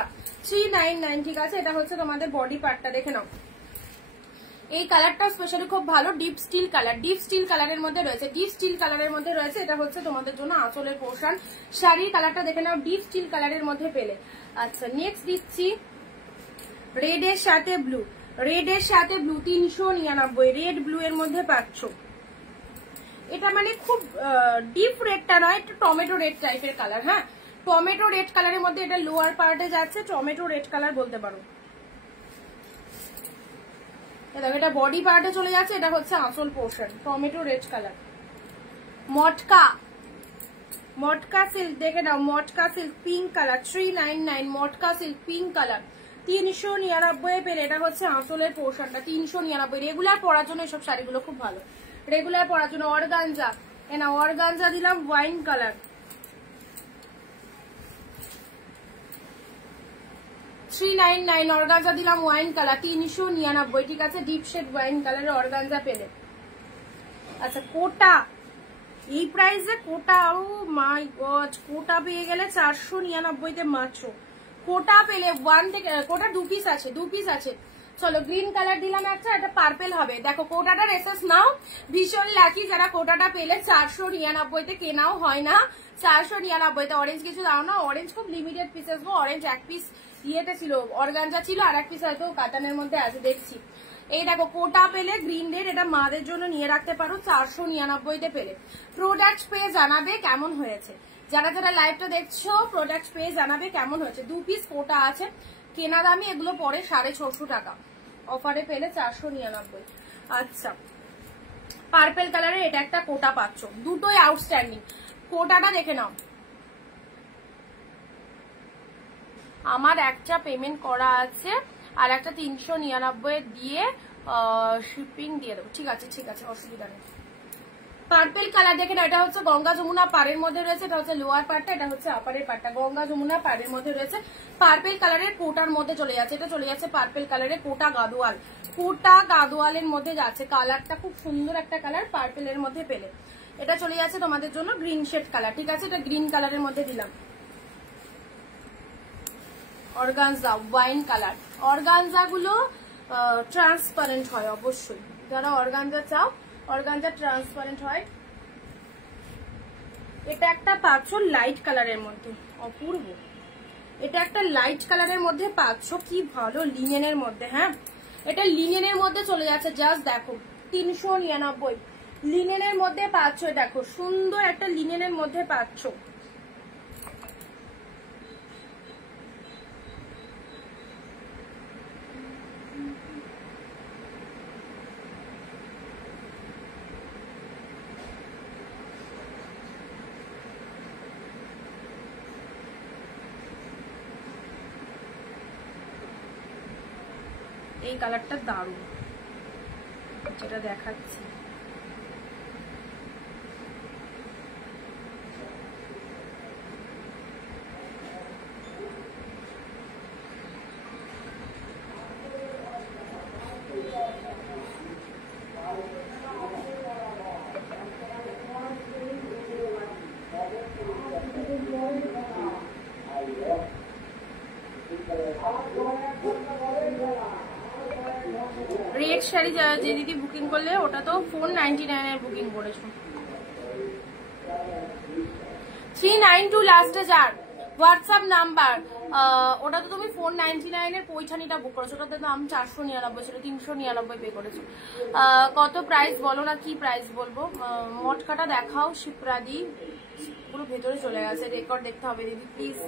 399, ঠিক আছে? এটা হচ্ছে তোমাদের বডি পার্টটা, দেখে নাও। এই কালারটা স্পেশালি খুব ভালো, deep steel colour, deep steel কালারের মধ্যে রয়েছে, ডিপ স্টিল কালারের মধ্যে রয়েছে। এটা হচ্ছে তোমাদের জন্য আঁচলের পোর্শন। শাড়ির কালারটা দেখে নাও, ডিপ স্টিল কালারের মধ্যে পেলে। আচ্ছা নেক্সট দিচ্ছি রেড এর সাথে ব্লু, রেড এর সাথে ব্লু 399, রেড ব্লু এর মধ্যে পাচ্ছ। এটা মানে খুব ডিপ রেডটা নয়, একটু টমেটো রেড টাইপের কালার, হ্যাঁ টমেটো রেড কালারের মধ্যে এটা লোয়ার পার্টে যাচ্ছে, টমেটো রেড কালার বলতে পারো। এটা বডি পার্টে চলে যাচ্ছে, এটা হচ্ছে আঁচল পোর্শন, টমেটো রেড কালার। মটকা, মটকা সিল্ক দেখে নাও, মটকা সিল্ক পিঙ্ক কালার 399, মটকা সিল্ক পিঙ্ক কালার 399 পেলে। এটা হচ্ছে আঁচলের পোর্শনটা 399। রেগুলার পরার জন্য এসব শাড়িগুলো খুব ভালো, রেগুলার পরার জন্য। অর্গানজা, না অর্গানজা দিলাম ওয়াইন কালার, 399, অর্গানজা দিলাম ওয়াইন কালার 399, ঠিক আছে? ডিপ শেড ওয়াইন কালারের অর্গানজা পেলে। আচ্ছা কোটা, এই প্রাইসে কোটা, ও মাই গড, কোটা পেয়ে গেলে 499 মাত্র। কোটা পেলে 1 থেকে, কোটা 2 পিস আছে, 2 পিস আছে, চলো গ্রিন কালার দিলাম একটা, এটা পার্পেল হবে। দেখো কোটাটার এসএস নাও, ভীষণ লাকি যারা কোটাটা পেলে। 499-তে কেনাও হয় না, 499-তে। অরেঞ্জ কিছু দাও না, অরেঞ্জ খুব লিমিটেড পিসেস গো। অরেঞ্জ এক পিস ইয়েতে ছিল, অর্গানজা ছিল, আর এক পিস হয়তো কাতানের মধ্যে আছে দেখছি। এই দেখো কোটা পেলে গ্রিন রেড, এটা মাদের জন্য নিয়ে রাখতে পারো 499-তে পেলে। প্রোডাক্ট পেয়ে জানাবে কেমন হয়েছে, যারা যারা লাইভটা দেখছো প্রোডাক্ট পেয়ে জানাবে কেমন হয়েছে। 2 পিস কোটা আছে, কেনা দামি এগুলো পরে 650 টাকা, অফারে পেলে 499। আচ্ছা পার্পেল কালারে এটা একটা কোটা পাচ্ছ, দুটোই আউটস্ট্যান্ডিং। কোটাটা দেখে নাও। আমার একটা পেমেন্ট করা আছে আর একটা 399 দিয়ে শিপিং দিয়ে দেবো। ঠিক আছে ঠিক আছে, অসুবিধা নেই। পার্পেল কালার দেখে না, এটা হচ্ছে গঙ্গা যমুনা পাড়ের মধ্যে রয়েছে, এটা হচ্ছে লোয়ার পার্টটা, এটা হচ্ছে আপারের পার্টটা। গঙ্গা যমুনা পাড়ের মধ্যে রয়েছে, পার্পেল কালারের কোটার মধ্যে চলে যাচ্ছে। এটা চলে যাচ্ছে পার্পেল কালারের কোটা গাদোয়াল, কোটা গাদোয়ালের মধ্যে যাচ্ছে। কালারটা খুব সুন্দর একটা কালার, পার্পেলের মধ্যে পেলে। এটা চলে যাচ্ছে তোমাদের জন্য গ্রিন শেড কালার। ঠিক আছে, এটা গ্রিন কালারের মধ্যে দিলাম। অর্গানজা ওয়াইন কালার, অর্গানজা গুলো ট্রান্সপারেন্ট হয় অবশ্যই, যারা অর্গানজা চাও অর্গানজা ট্রান্সপারেন্ট হয়। এটা একটা পাচ্ছ লাইট কালারের মধ্যে, অপূর্ব। এটা একটা লাইট কালারের মধ্যে পাচ্ছ, কি ভালো, লিনেনের মধ্যে। হ্যাঁ এটা লিনেনের মধ্যে চলে যাচ্ছে, জাস্ট দেখো 399 লিনেনের মধ্যে পাচ্ছ। দেখো সুন্দর একটা লিনেনের মধ্যে পাচ্ছ। এই কালারটা দারুণ, যেটা দেখাচ্ছি। রেড শাড়ি যে দিদি বুকিং করলে ওটা তো 499 এর বুকিং করেছো। 392 লাস্টে যার হোয়াটসঅ্যাপ নাম্বার, ওটা তো তুমি 499 এর পৈঠানিটা বুক করেছো, ওটাতে দাম 499 ছিল, 399 পে করেছো। কত প্রাইস বলো না, কি প্রাইস বলবো? মটকাটা দেখাও শিপ্রাদি, পুরো ভেতরে চলে গেছে। রেকর্ড দেখতে হবে দিদি প্লিজ,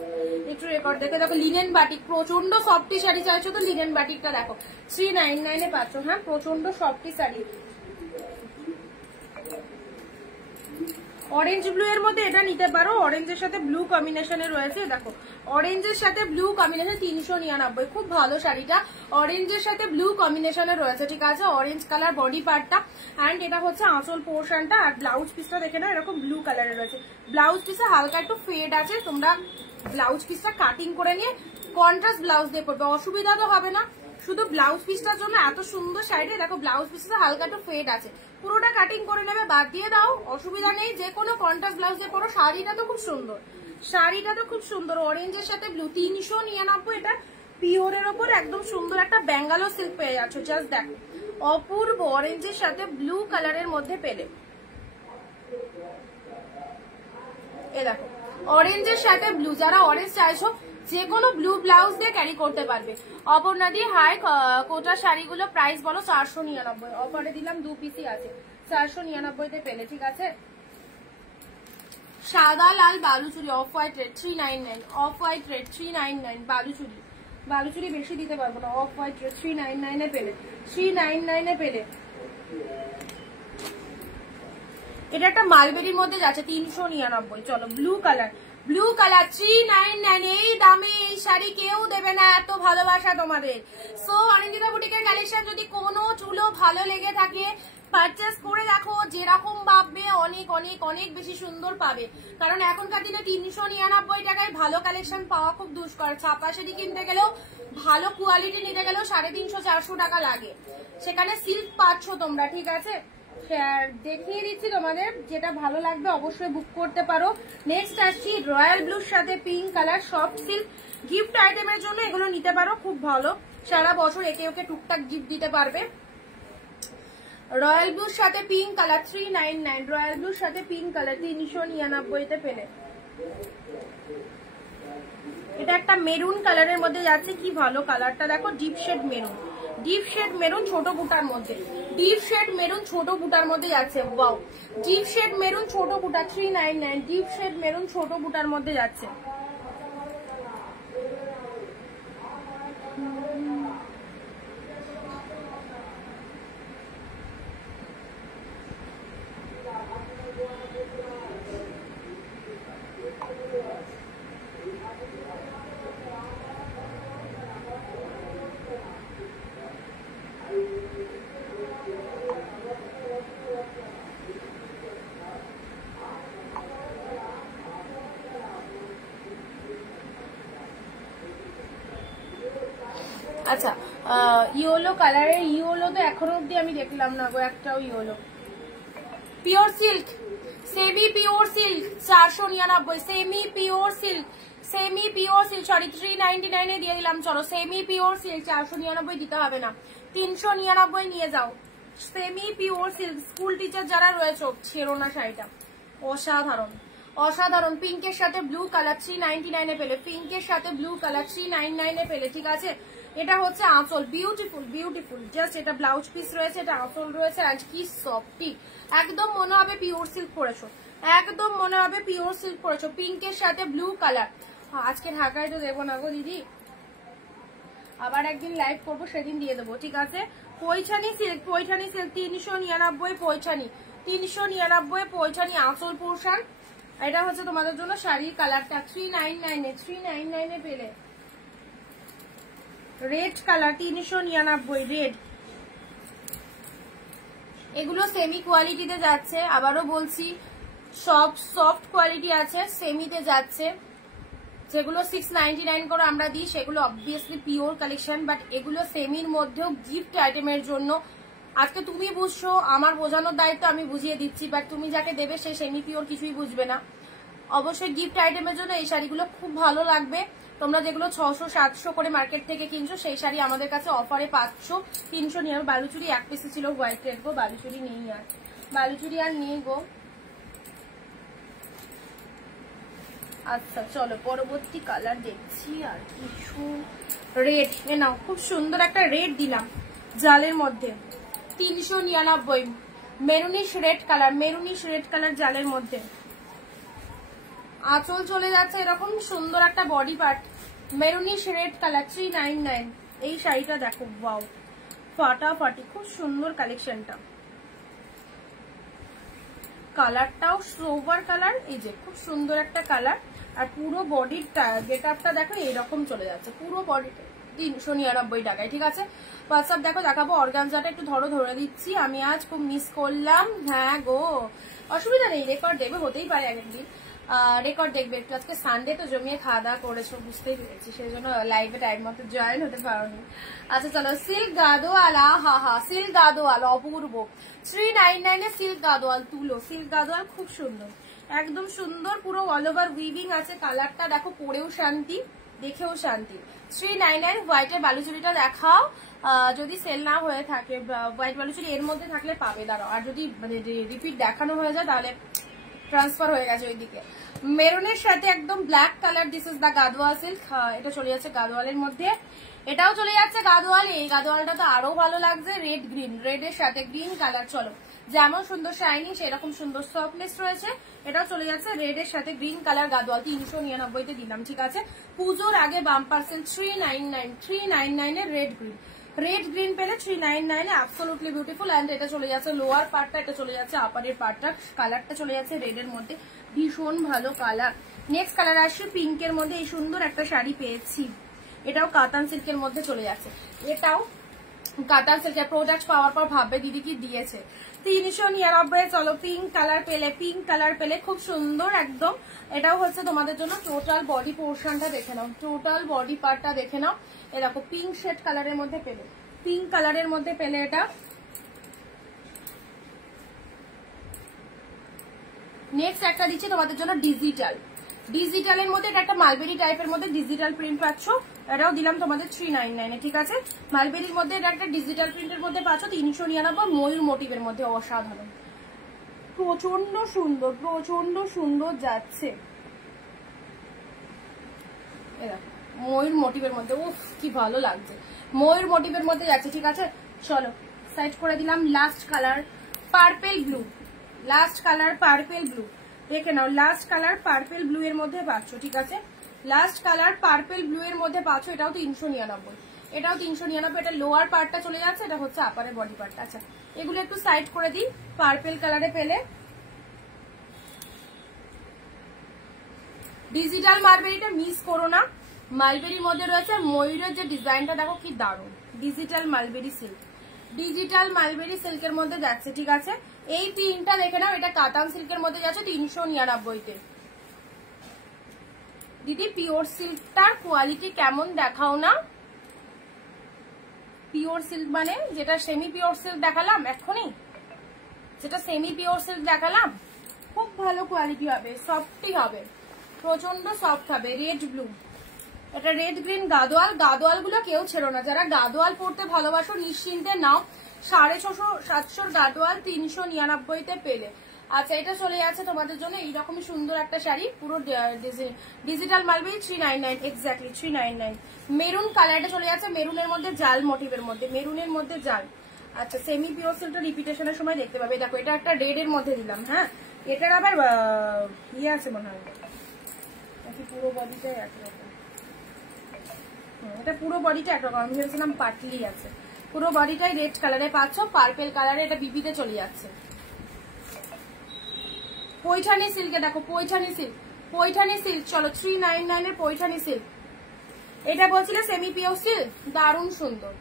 একটু রেকর্ড দেখে দেখো। লিনেন বাটিক, প্রচন্ড সফটি শাড়ি চাইছো তো লিনেন বাটিকটা দেখো, 399 এ পাচ্ছ। হ্যাঁ প্রচন্ড সফটি শাড়ি। অরেঞ্জ ব্লু এর মধ্যে এটা নিতে পারো, অরেঞ্জের সাথে ব্লু কম্বিনেশনে রয়েছে। দেখো অরেঞ্জের সাথে ব্লু কম্বিনেশন, 399, খুব ভালো শাড়িটা। অরেঞ্জের সাথে ব্লু কম্বিনেশনে রয়েছে। ঠিক আছে, অরেঞ্জ কালার বডি পার্টটা, অ্যান্ড এটা হচ্ছে আঁচল পোর্শনটা। আর ব্লাউজ পিসটা দেখে না, এরকম ব্লু কালারের রয়েছে। ব্লাউজ পিসে হালকা একটু ফেড আছে, তোমরা ব্লাউজ পিসটা কাটিং করে নিয়ে কন্ট্রাস্ট ব্লাউজ দিয়ে পরবে, অসুবিধা তো হবে না। শুধু ব্লাউজ পিসটার জন্য এত সুন্দর শাড়িটা। দেখো ব্লাউজ পিসটা হালকা একটু ফেড আছে, পুরোটা কাটিং করে নেবে, বাদ দিয়ে দাও, অসুবিধা নেই। যে কোনো কন্ট্রাস্ট ব্লাউজ দিয়ে পরো। শাড়িটা তো খুব সুন্দর, শাড়িটা তো খুব সুন্দর। অরেঞ্জের সাথে ব্লু, 399। এটা পিওরের ওপর একদম সুন্দর একটা ব্যাঙ্গালোর সিল্ক পেয়ে যাচ্ছ। জাস্ট দেখো অপূর্ব, অরেঞ্জের সাথে ব্লু কালারের মধ্যে পেলে। এ দেখো অরেঞ্জের সাথে ব্লু, যারা অরেঞ্জ চাইছো যে কোনো ব্লু ব্লাউজ দিয়ে ক্যারি করতে পারবে। অপর্ণাদি হাই, কোটা শাড়িগুলো প্রাইস বলো? 499, অফারে দিলাম 2 পিসই আছে, 499-তে পেলে। ঠিক আছে, সাদা লাল Baluchari, off white red 399, off white red 399, Baluchari, Baluchari বেশি দিতে পারবো না। অফ হোয়াইট রেড 399-এ পেলে, 399-এ পেলে। এটা একটা মালবেরির মধ্যে যাচ্ছে, 399। চলো ব্লু কালার, ব্লু কালার 399। এই দামে এই শাড়ি কেউ দেবে না, এত ভালোবাসা তোমাদের। সো অনিন্দিতা বুটিকের কালেকশন যদি কোনো চুলো ভালো লেগে থাকে পারচেস করে দেখো, যেরকম ভাববে অনেক অনেক অনেক বেশি সুন্দর পাবে। কারণ এখনকার দিনে 399 টাকায় ভালো কালেকশন পাওয়া খুব দুষ্কর। ছাপা শাড়ি কিনতে গেলেও, ভালো কোয়ালিটি নিতে গেলেও 350-400 টাকা লাগে, সেখানে সিল্ক পাচ্ছ তোমরা। ঠিক আছে, দেখিয়ে দিচ্ছি তোমাদের, যেটা ভালো লাগবে অবশ্যই বুক করতে পারো। নেক্সট আসছি রয়্যাল ব্লুর সাথে pink colour, soft silk, gift আইটেমের জন্য এগুলো নিতে পারো, খুব ভালো সারা বছর একে ওকে টুকটাক গিফট দিতে পারবে। রয়্যাল ব্লুর সাথে পিঙ্ক কালার 399, রয়্যাল ব্লুর সাথে পিঙ্ক কালার 399-তে পেলে। এটা একটা মেরুন কালারের মধ্যে যাচ্ছে, কি ভালো কালারটা দেখো, deep shade maroon, deep shade maroon ছোট বুটার মধ্যে, ডিপ শেড মেরুন ছোট বুটার মধ্যে যাচ্ছে। ওয়াও, ডিপ শেড মেরুন ছোট বুটা 399, ডিপ শেড মেরুন ছোট বুটার মধ্যে যাচ্ছে। আচ্ছা, ইয়েলো কালারের, ইয়েলো তো এখনো অব্দি আমি দেখলাম না গো একটাও yellow. Pure silk, semi pure silk 499, semi pure silk, semi pure silk, sorry 399 দিয়ে দিলাম। চলো সেমি পিওর সিল্ক 499 দিতে হবে না, 399 নিয়ে যাও। Semi pure silk, school teacher যারা রয়েছে ছেড়ো না শাড়িটা, অসাধারণ অসাধারণ। পিঙ্কের সাথে ব্লু কালার 399 পেলে, পিঙ্কের সাথে ব্লু কালার 399 পেলে, ঠিক আছে। এটা হচ্ছে আঁচল, বিউটিফুল বিউটিফুল, জাস্ট এটা ব্লাউজ পিস রয়েছে, এটা আঁচল রয়েছে। আজ কি সফটি, একদম মনে হবে পিওর সিল্ক পরেছো, একদম মনে হবে পিওর সিল্ক পরেছো। পিঙ্কের সাথে ব্লু কালার। আজকে ঢাকায় তো দেবো না গো দিদি, আবার একদিন লাইভ করবো, সেদিন দিয়ে দেবো, ঠিক আছে। পৈঠানি সিল্ক, পৈঠানি সিল্ক 399, পৈঠানি 399, পৈঠানি আঁচল পোর্শন। এটা হচ্ছে তোমাদের জন্য শাড়ির কালারটা 399 পেলে। Red colour 399, red. এগুলো সেমি কোয়ালিটিতে যাচ্ছে, আবারও বলছি সব সফট কোয়ালিটি আছে, সেমিতে যাচ্ছে। যেগুলো 699 করে আমরা দিই সেগুলো অবভিয়াসলি পিওর কালেকশন, বাট এগুলো সেমির মধ্যেও গিফট আইটেমের জন্য। আজকে তুমি বুঝছো, আমার বোঝানোর দায়িত্ব আমি বুঝিয়ে দিচ্ছি, বাট তুমি যাকে দেবে সে সেমি পিওর কিছুই বুঝবে না। অবশ্যই গিফট আইটেমের জন্য এই শাড়িগুলো খুব ভালো লাগবে। তোমরা যেগুলো 600-700 করে মার্কেট থেকে কিনছো সেই শাড়ি আমাদের কাছে অফারে পাচ্ছ 300 বালুচুরি এক পিসে ছিল হোয়াইট রেড গো, বালুচুরি নেই আর, বালুচুরি আর নেই গো। আচ্ছা চলো পরবর্তী কালার দেখছি, আর কিছু রেড। এ নাও, খুব সুন্দর একটা রেড দিলাম জালের মধ্যে 399, maroonish red colour, maroonish red colour জালের মধ্যে। আঁচল চলে যাচ্ছে এরকম সুন্দর একটা body part, maroonish red colour 399। এই শাড়িটা দেখো, ওয়াও ফাটাফাটি, খুব সুন্দর কালেকশনটা। কালারটাও সোভার কালার, এই যে খুব সুন্দর একটা কালার। আর পুরো বডির গেট আপটা দেখো এরকম চলে যাচ্ছে, পুরো বডিটা 399 টাকায়, ঠিক আছে। হোয়াটসঅ্যাপ দেখো দেখাবো, অর্গানজাটা একটু ধরে দিচ্ছি, আমি আজ খুব মিস করলাম। হ্যাঁ গো, অসুবিধা নেই, রেকর্ড দেখবে, হতেই পারে একদিন রেকর্ড দেখবে। একটু আজকে সানডে তো জমিয়ে খাওয়া দাওয়া করেছো বুঝতেই পেরেছি, সেই জন্য লাইভে টাইম মতো জয়েন হতে পারোনি। আচ্ছা চলো, সিল্ক গাদোয়ালা, হা সিল্ক গাদোয়াল অপূর্ব 399 সিল্ক গাদোয়াল তুলো, সিল্ক গাদোয়াল খুব সুন্দর, একদম সুন্দর, পুরো অল ওভার উইভিং আছে। কালারটা দেখো, পরেও শান্তি, দেখেও শান্তি। 399 হোয়াইটের বালুচুরিটা দেখাও, যদি সেল না হয়ে থাকে হোয়াইট বালুচুরি এর মধ্যে থাকলে পাবে, দাঁড়াও। আর যদি মানে রিপিট দেখানো হয়ে যায় তাহলে ট্রান্সফার হয়ে গেছে ওইদিকে। মেরুনের সাথে একদম black colour, this is the Gadwal silk, এটা চলে যাচ্ছে গাদোয়ালের মধ্যে, এটাও চলে যাচ্ছে গাদোয়াল। এই গাদোয়ালটা তো আরো ভালো লাগছে, রেড গ্রিন, রেডের সাথে গ্রিন কালার। চলো, যেমন সুন্দর শাইনিং সেরকম সুন্দর সফটনেস রয়েছে, এটাও চলে যাচ্ছে রেডের সাথে গ্রিন কালার গাদোয়াল 399 দিলাম, ঠিক আছে। পুজোর আগে বাম্পার সেল 399 এর রেড গ্রিন, রেড গ্রিন পেলে 399 অ্যাবসলিউটলি বিউটিফুল। এন্ড এটা চলে যাচ্ছে লোয়ার পার্টটা, এটা চলে যাচ্ছে আপারের পার্টটা, কালারটা চলে যাচ্ছে রেডের মধ্যে, ভীষণ ভালো কালার। নেক্সট কালার আসছে পিঙ্কের মধ্যে, এই সুন্দর একটা শাড়ি পেয়েছি, এটাও কাতান সিল্কের মধ্যে চলে যাচ্ছে, এটাও কাতান সিল্কের। প্রোডাক্ট পাওয়ার পর ভাববে দিদি কি দিয়েছে। 399। চলো পিঙ্ক কালার পেলে, পিঙ্ক কালার পেলে খুব সুন্দর একদম। এটাও হচ্ছে তোমাদের জন্য টোটাল বডি পোর্শনটা দেখে নাও, টোটাল বডি পার্টটা দেখে নাও। এ দেখো পিঙ্ক শেড কালারের মধ্যে পেলে, পিঙ্ক কালারের মধ্যে পেলে এটা। নেক্সট একটা দিচ্ছি তোমাদের জন্য ডিজিটাল, ডিজিটালের মধ্যে এটা একটা মালবেরি টাইপের মধ্যে ডিজিটাল প্রিন্ট পাচ্ছ, এটাও দিলাম তোমাদের 399 এ, ঠিক আছে। মালবেরির মধ্যে এটা একটা ডিজিটাল প্রিন্টের মধ্যে পাচ্ছ 399, ময়ূর মোটিভের মধ্যে, অসাধারণ, প্রচন্ড সুন্দর, প্রচন্ড সুন্দর যাচ্ছে। ময়ূর মোটিভের মধ্যে, উফ কি ভালো লাগছে, ময়ূর মোটিভের মধ্যে যাচ্ছে, ঠিক আছে। চলো সাইড করে দিলাম। Last colour purple blue, last colour purple blue, দেখে নাও লাস্ট কালার পার্পেল ব্লু এর মধ্যে পাচ্ছ, ঠিক আছে। লাস্ট কালার পার্পেল ব্লু এর মধ্যে পাচ্ছ, এটাও 399, এটাও 399। এটা লোয়ার পার্টটা চলে যাচ্ছে, এটা হচ্ছে আপারের বডি পার্টটা। আচ্ছা এগুলো একটু সাইড করে দিই। পার্পেল কালারে পেলে ডিজিটাল মালবেরিটা মিস করো না। মালবেরির মধ্যে রয়েছে ময়ূরের যে ডিজাইনটা, দেখো কি দারুণ, digital mulberry silk, digital mulberry সিল্কের মধ্যে যাচ্ছে, ঠিক আছে। এই প্রিন্টটা দেখে নাও, এটা কাতান সিল্কের মধ্যে যাচ্ছে 399-তে। দিদি পিওর সিল্কটার কোয়ালিটি কেমন দেখাও না। পিওর সিল্ক মানে যেটা সেমি পিওর সিল্ক দেখালাম এক্ষুনি, যেটা সেমি পিওর সিল্ক দেখালাম, খুব ভালো কোয়ালিটি হবে, সফটই হবে, প্রচন্ড সফট হবে। রেড ব্লু, এটা রেড গ্রিন গাদোয়াল, গাদোয়াল গুলো কেউ ছেড়ো না, যারা গাদোয়াল পড়তে ভালোবাসো নিশ্চিন্তে নাও। 650-700 গাদোয়াল 399-তে পেলে। আচ্ছা এটা চলে যাচ্ছে তোমাদের জন্য এইরকমই সুন্দর একটা শাড়ি, পুরো ডিজিটাল মালবেরি 399, এক্স্যাক্টলি 399। মেরুন কালারটা চলে যাচ্ছে, মেরুনের মধ্যে জাল মোটিভের মধ্যে, মেরুনের মধ্যে জাল। আচ্ছা সেমি পিওর সিল্কটা রিপিটেশনের সময় দেখতে পাবে। দেখো এটা একটা রেড এর মধ্যে দিলাম, হ্যাঁ এটার আবার ইয়ে আছে মনে হয়, পুরো বডিটাই একরকম, এটা পুরো বডিটা একরকম, আমি ভেবেছিলাম পাটলি আছে। পুরো বডিটাই রেড কালারে পাচ্ছ, পার্পেল কালারে এটা বিবিতে চলে যাচ্ছে। পৈঠানি সিল্কে দেখো, পৈঠানি সিল্ক, পৈঠানি সিল্ক, চলো 399 এর পৈঠানি সিল্ক। এটা বলছিল সেমি পিওর সিল্ক, দারুণ সুন্দর,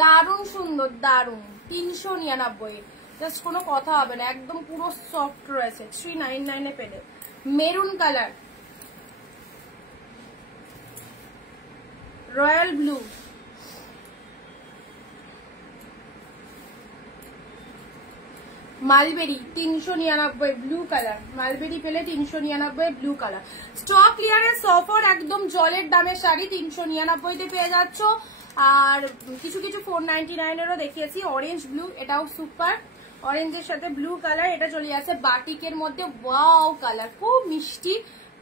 দারুণ সুন্দর, দারুণ, 399, জাস্ট কোনো কথা হবে না, একদম পুরো সফট রয়েছে, 399 এ পেলে। Maroon colour, royal blue, mulberry 399 blue colour, mulberry পেলে 399 blue colour. Stock clearance offer, একদম জলের দামের শাড়ি 399-তে পেয়ে যাচ্ছ। আর কিছু কিছু 499-এরও দেখিয়েছি। অরেঞ্জ ব্লু, এটাও সুপার, অরেঞ্জের সাথে ব্লু কালার, এটা চলে যাচ্ছে বাটিকের মধ্যে, ওয়াও কালার, খুব মিষ্টি,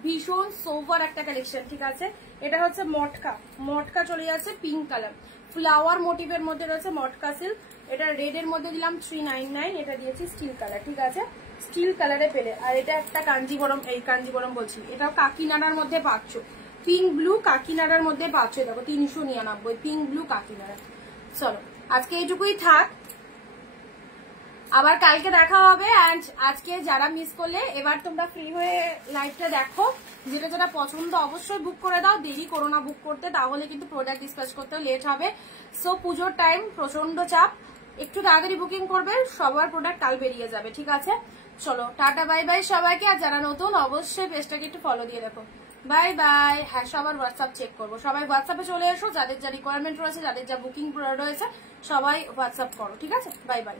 ভীষণ সোভার একটা কালেকশন, ঠিক আছে। এটা হচ্ছে মটকা, মটকা চলে যাচ্ছে পিঙ্ক কালার, ফ্লাওয়ার মোটিভের মধ্যে রয়েছে মটকা সিল্ক। এটা রেড এর মধ্যে দিলাম 399, এটা দিয়েছি স্টিল কালার, ঠিক আছে, স্টিল কালারে পেলে। আর এটা একটা কাঞ্জিবরম, এই কাঞ্জিবরম বলছি, এটাও কাকিনাড়ার মধ্যে পাচ্ছ, পিঙ্ক ব্লু কাকিনাড়ার মধ্যে পাচ্ছ, দেখো 399 পিঙ্ক ব্লু কাকিনাড়া। চলো আজকে এইটুকুই থাক, আবার কালকে দেখা হবে। অ্যান্ড আজকে যারা মিস করলে এবার তোমরা ফ্রি হয়ে লাইভটা দেখো, যেটা যেটা পছন্দ অবশ্যই বুক করে দাও, দেরি করো না বুক করতে, তাহলে কিন্তু প্রোডাক্ট ডিসপ্যাচ করতে লেট হবে। সো পুজোর টাইম, প্রচন্ড চাপ, একটু তাড়াতাড়ি বুকিং করবে, সবার প্রোডাক্ট কাল বেরিয়ে যাবে, ঠিক আছে। চলো টাটা বাই বাই সবাইকে। আর যারা নতুন অবশ্যই পেজটাকে একটু ফলো দিয়ে দেখো, বাই বাই। হ্যাঁ সবার হোয়াটসঅ্যাপ চেক করবো, সবাই হোয়াটসঅ্যাপে চলে এসো, যাদের যা রিকোয়ারমেন্ট রয়েছে, যাদের যা বুকিং রয়েছে সবাই হোয়াটসঅ্যাপ করো, ঠিক আছে, বাই বাই।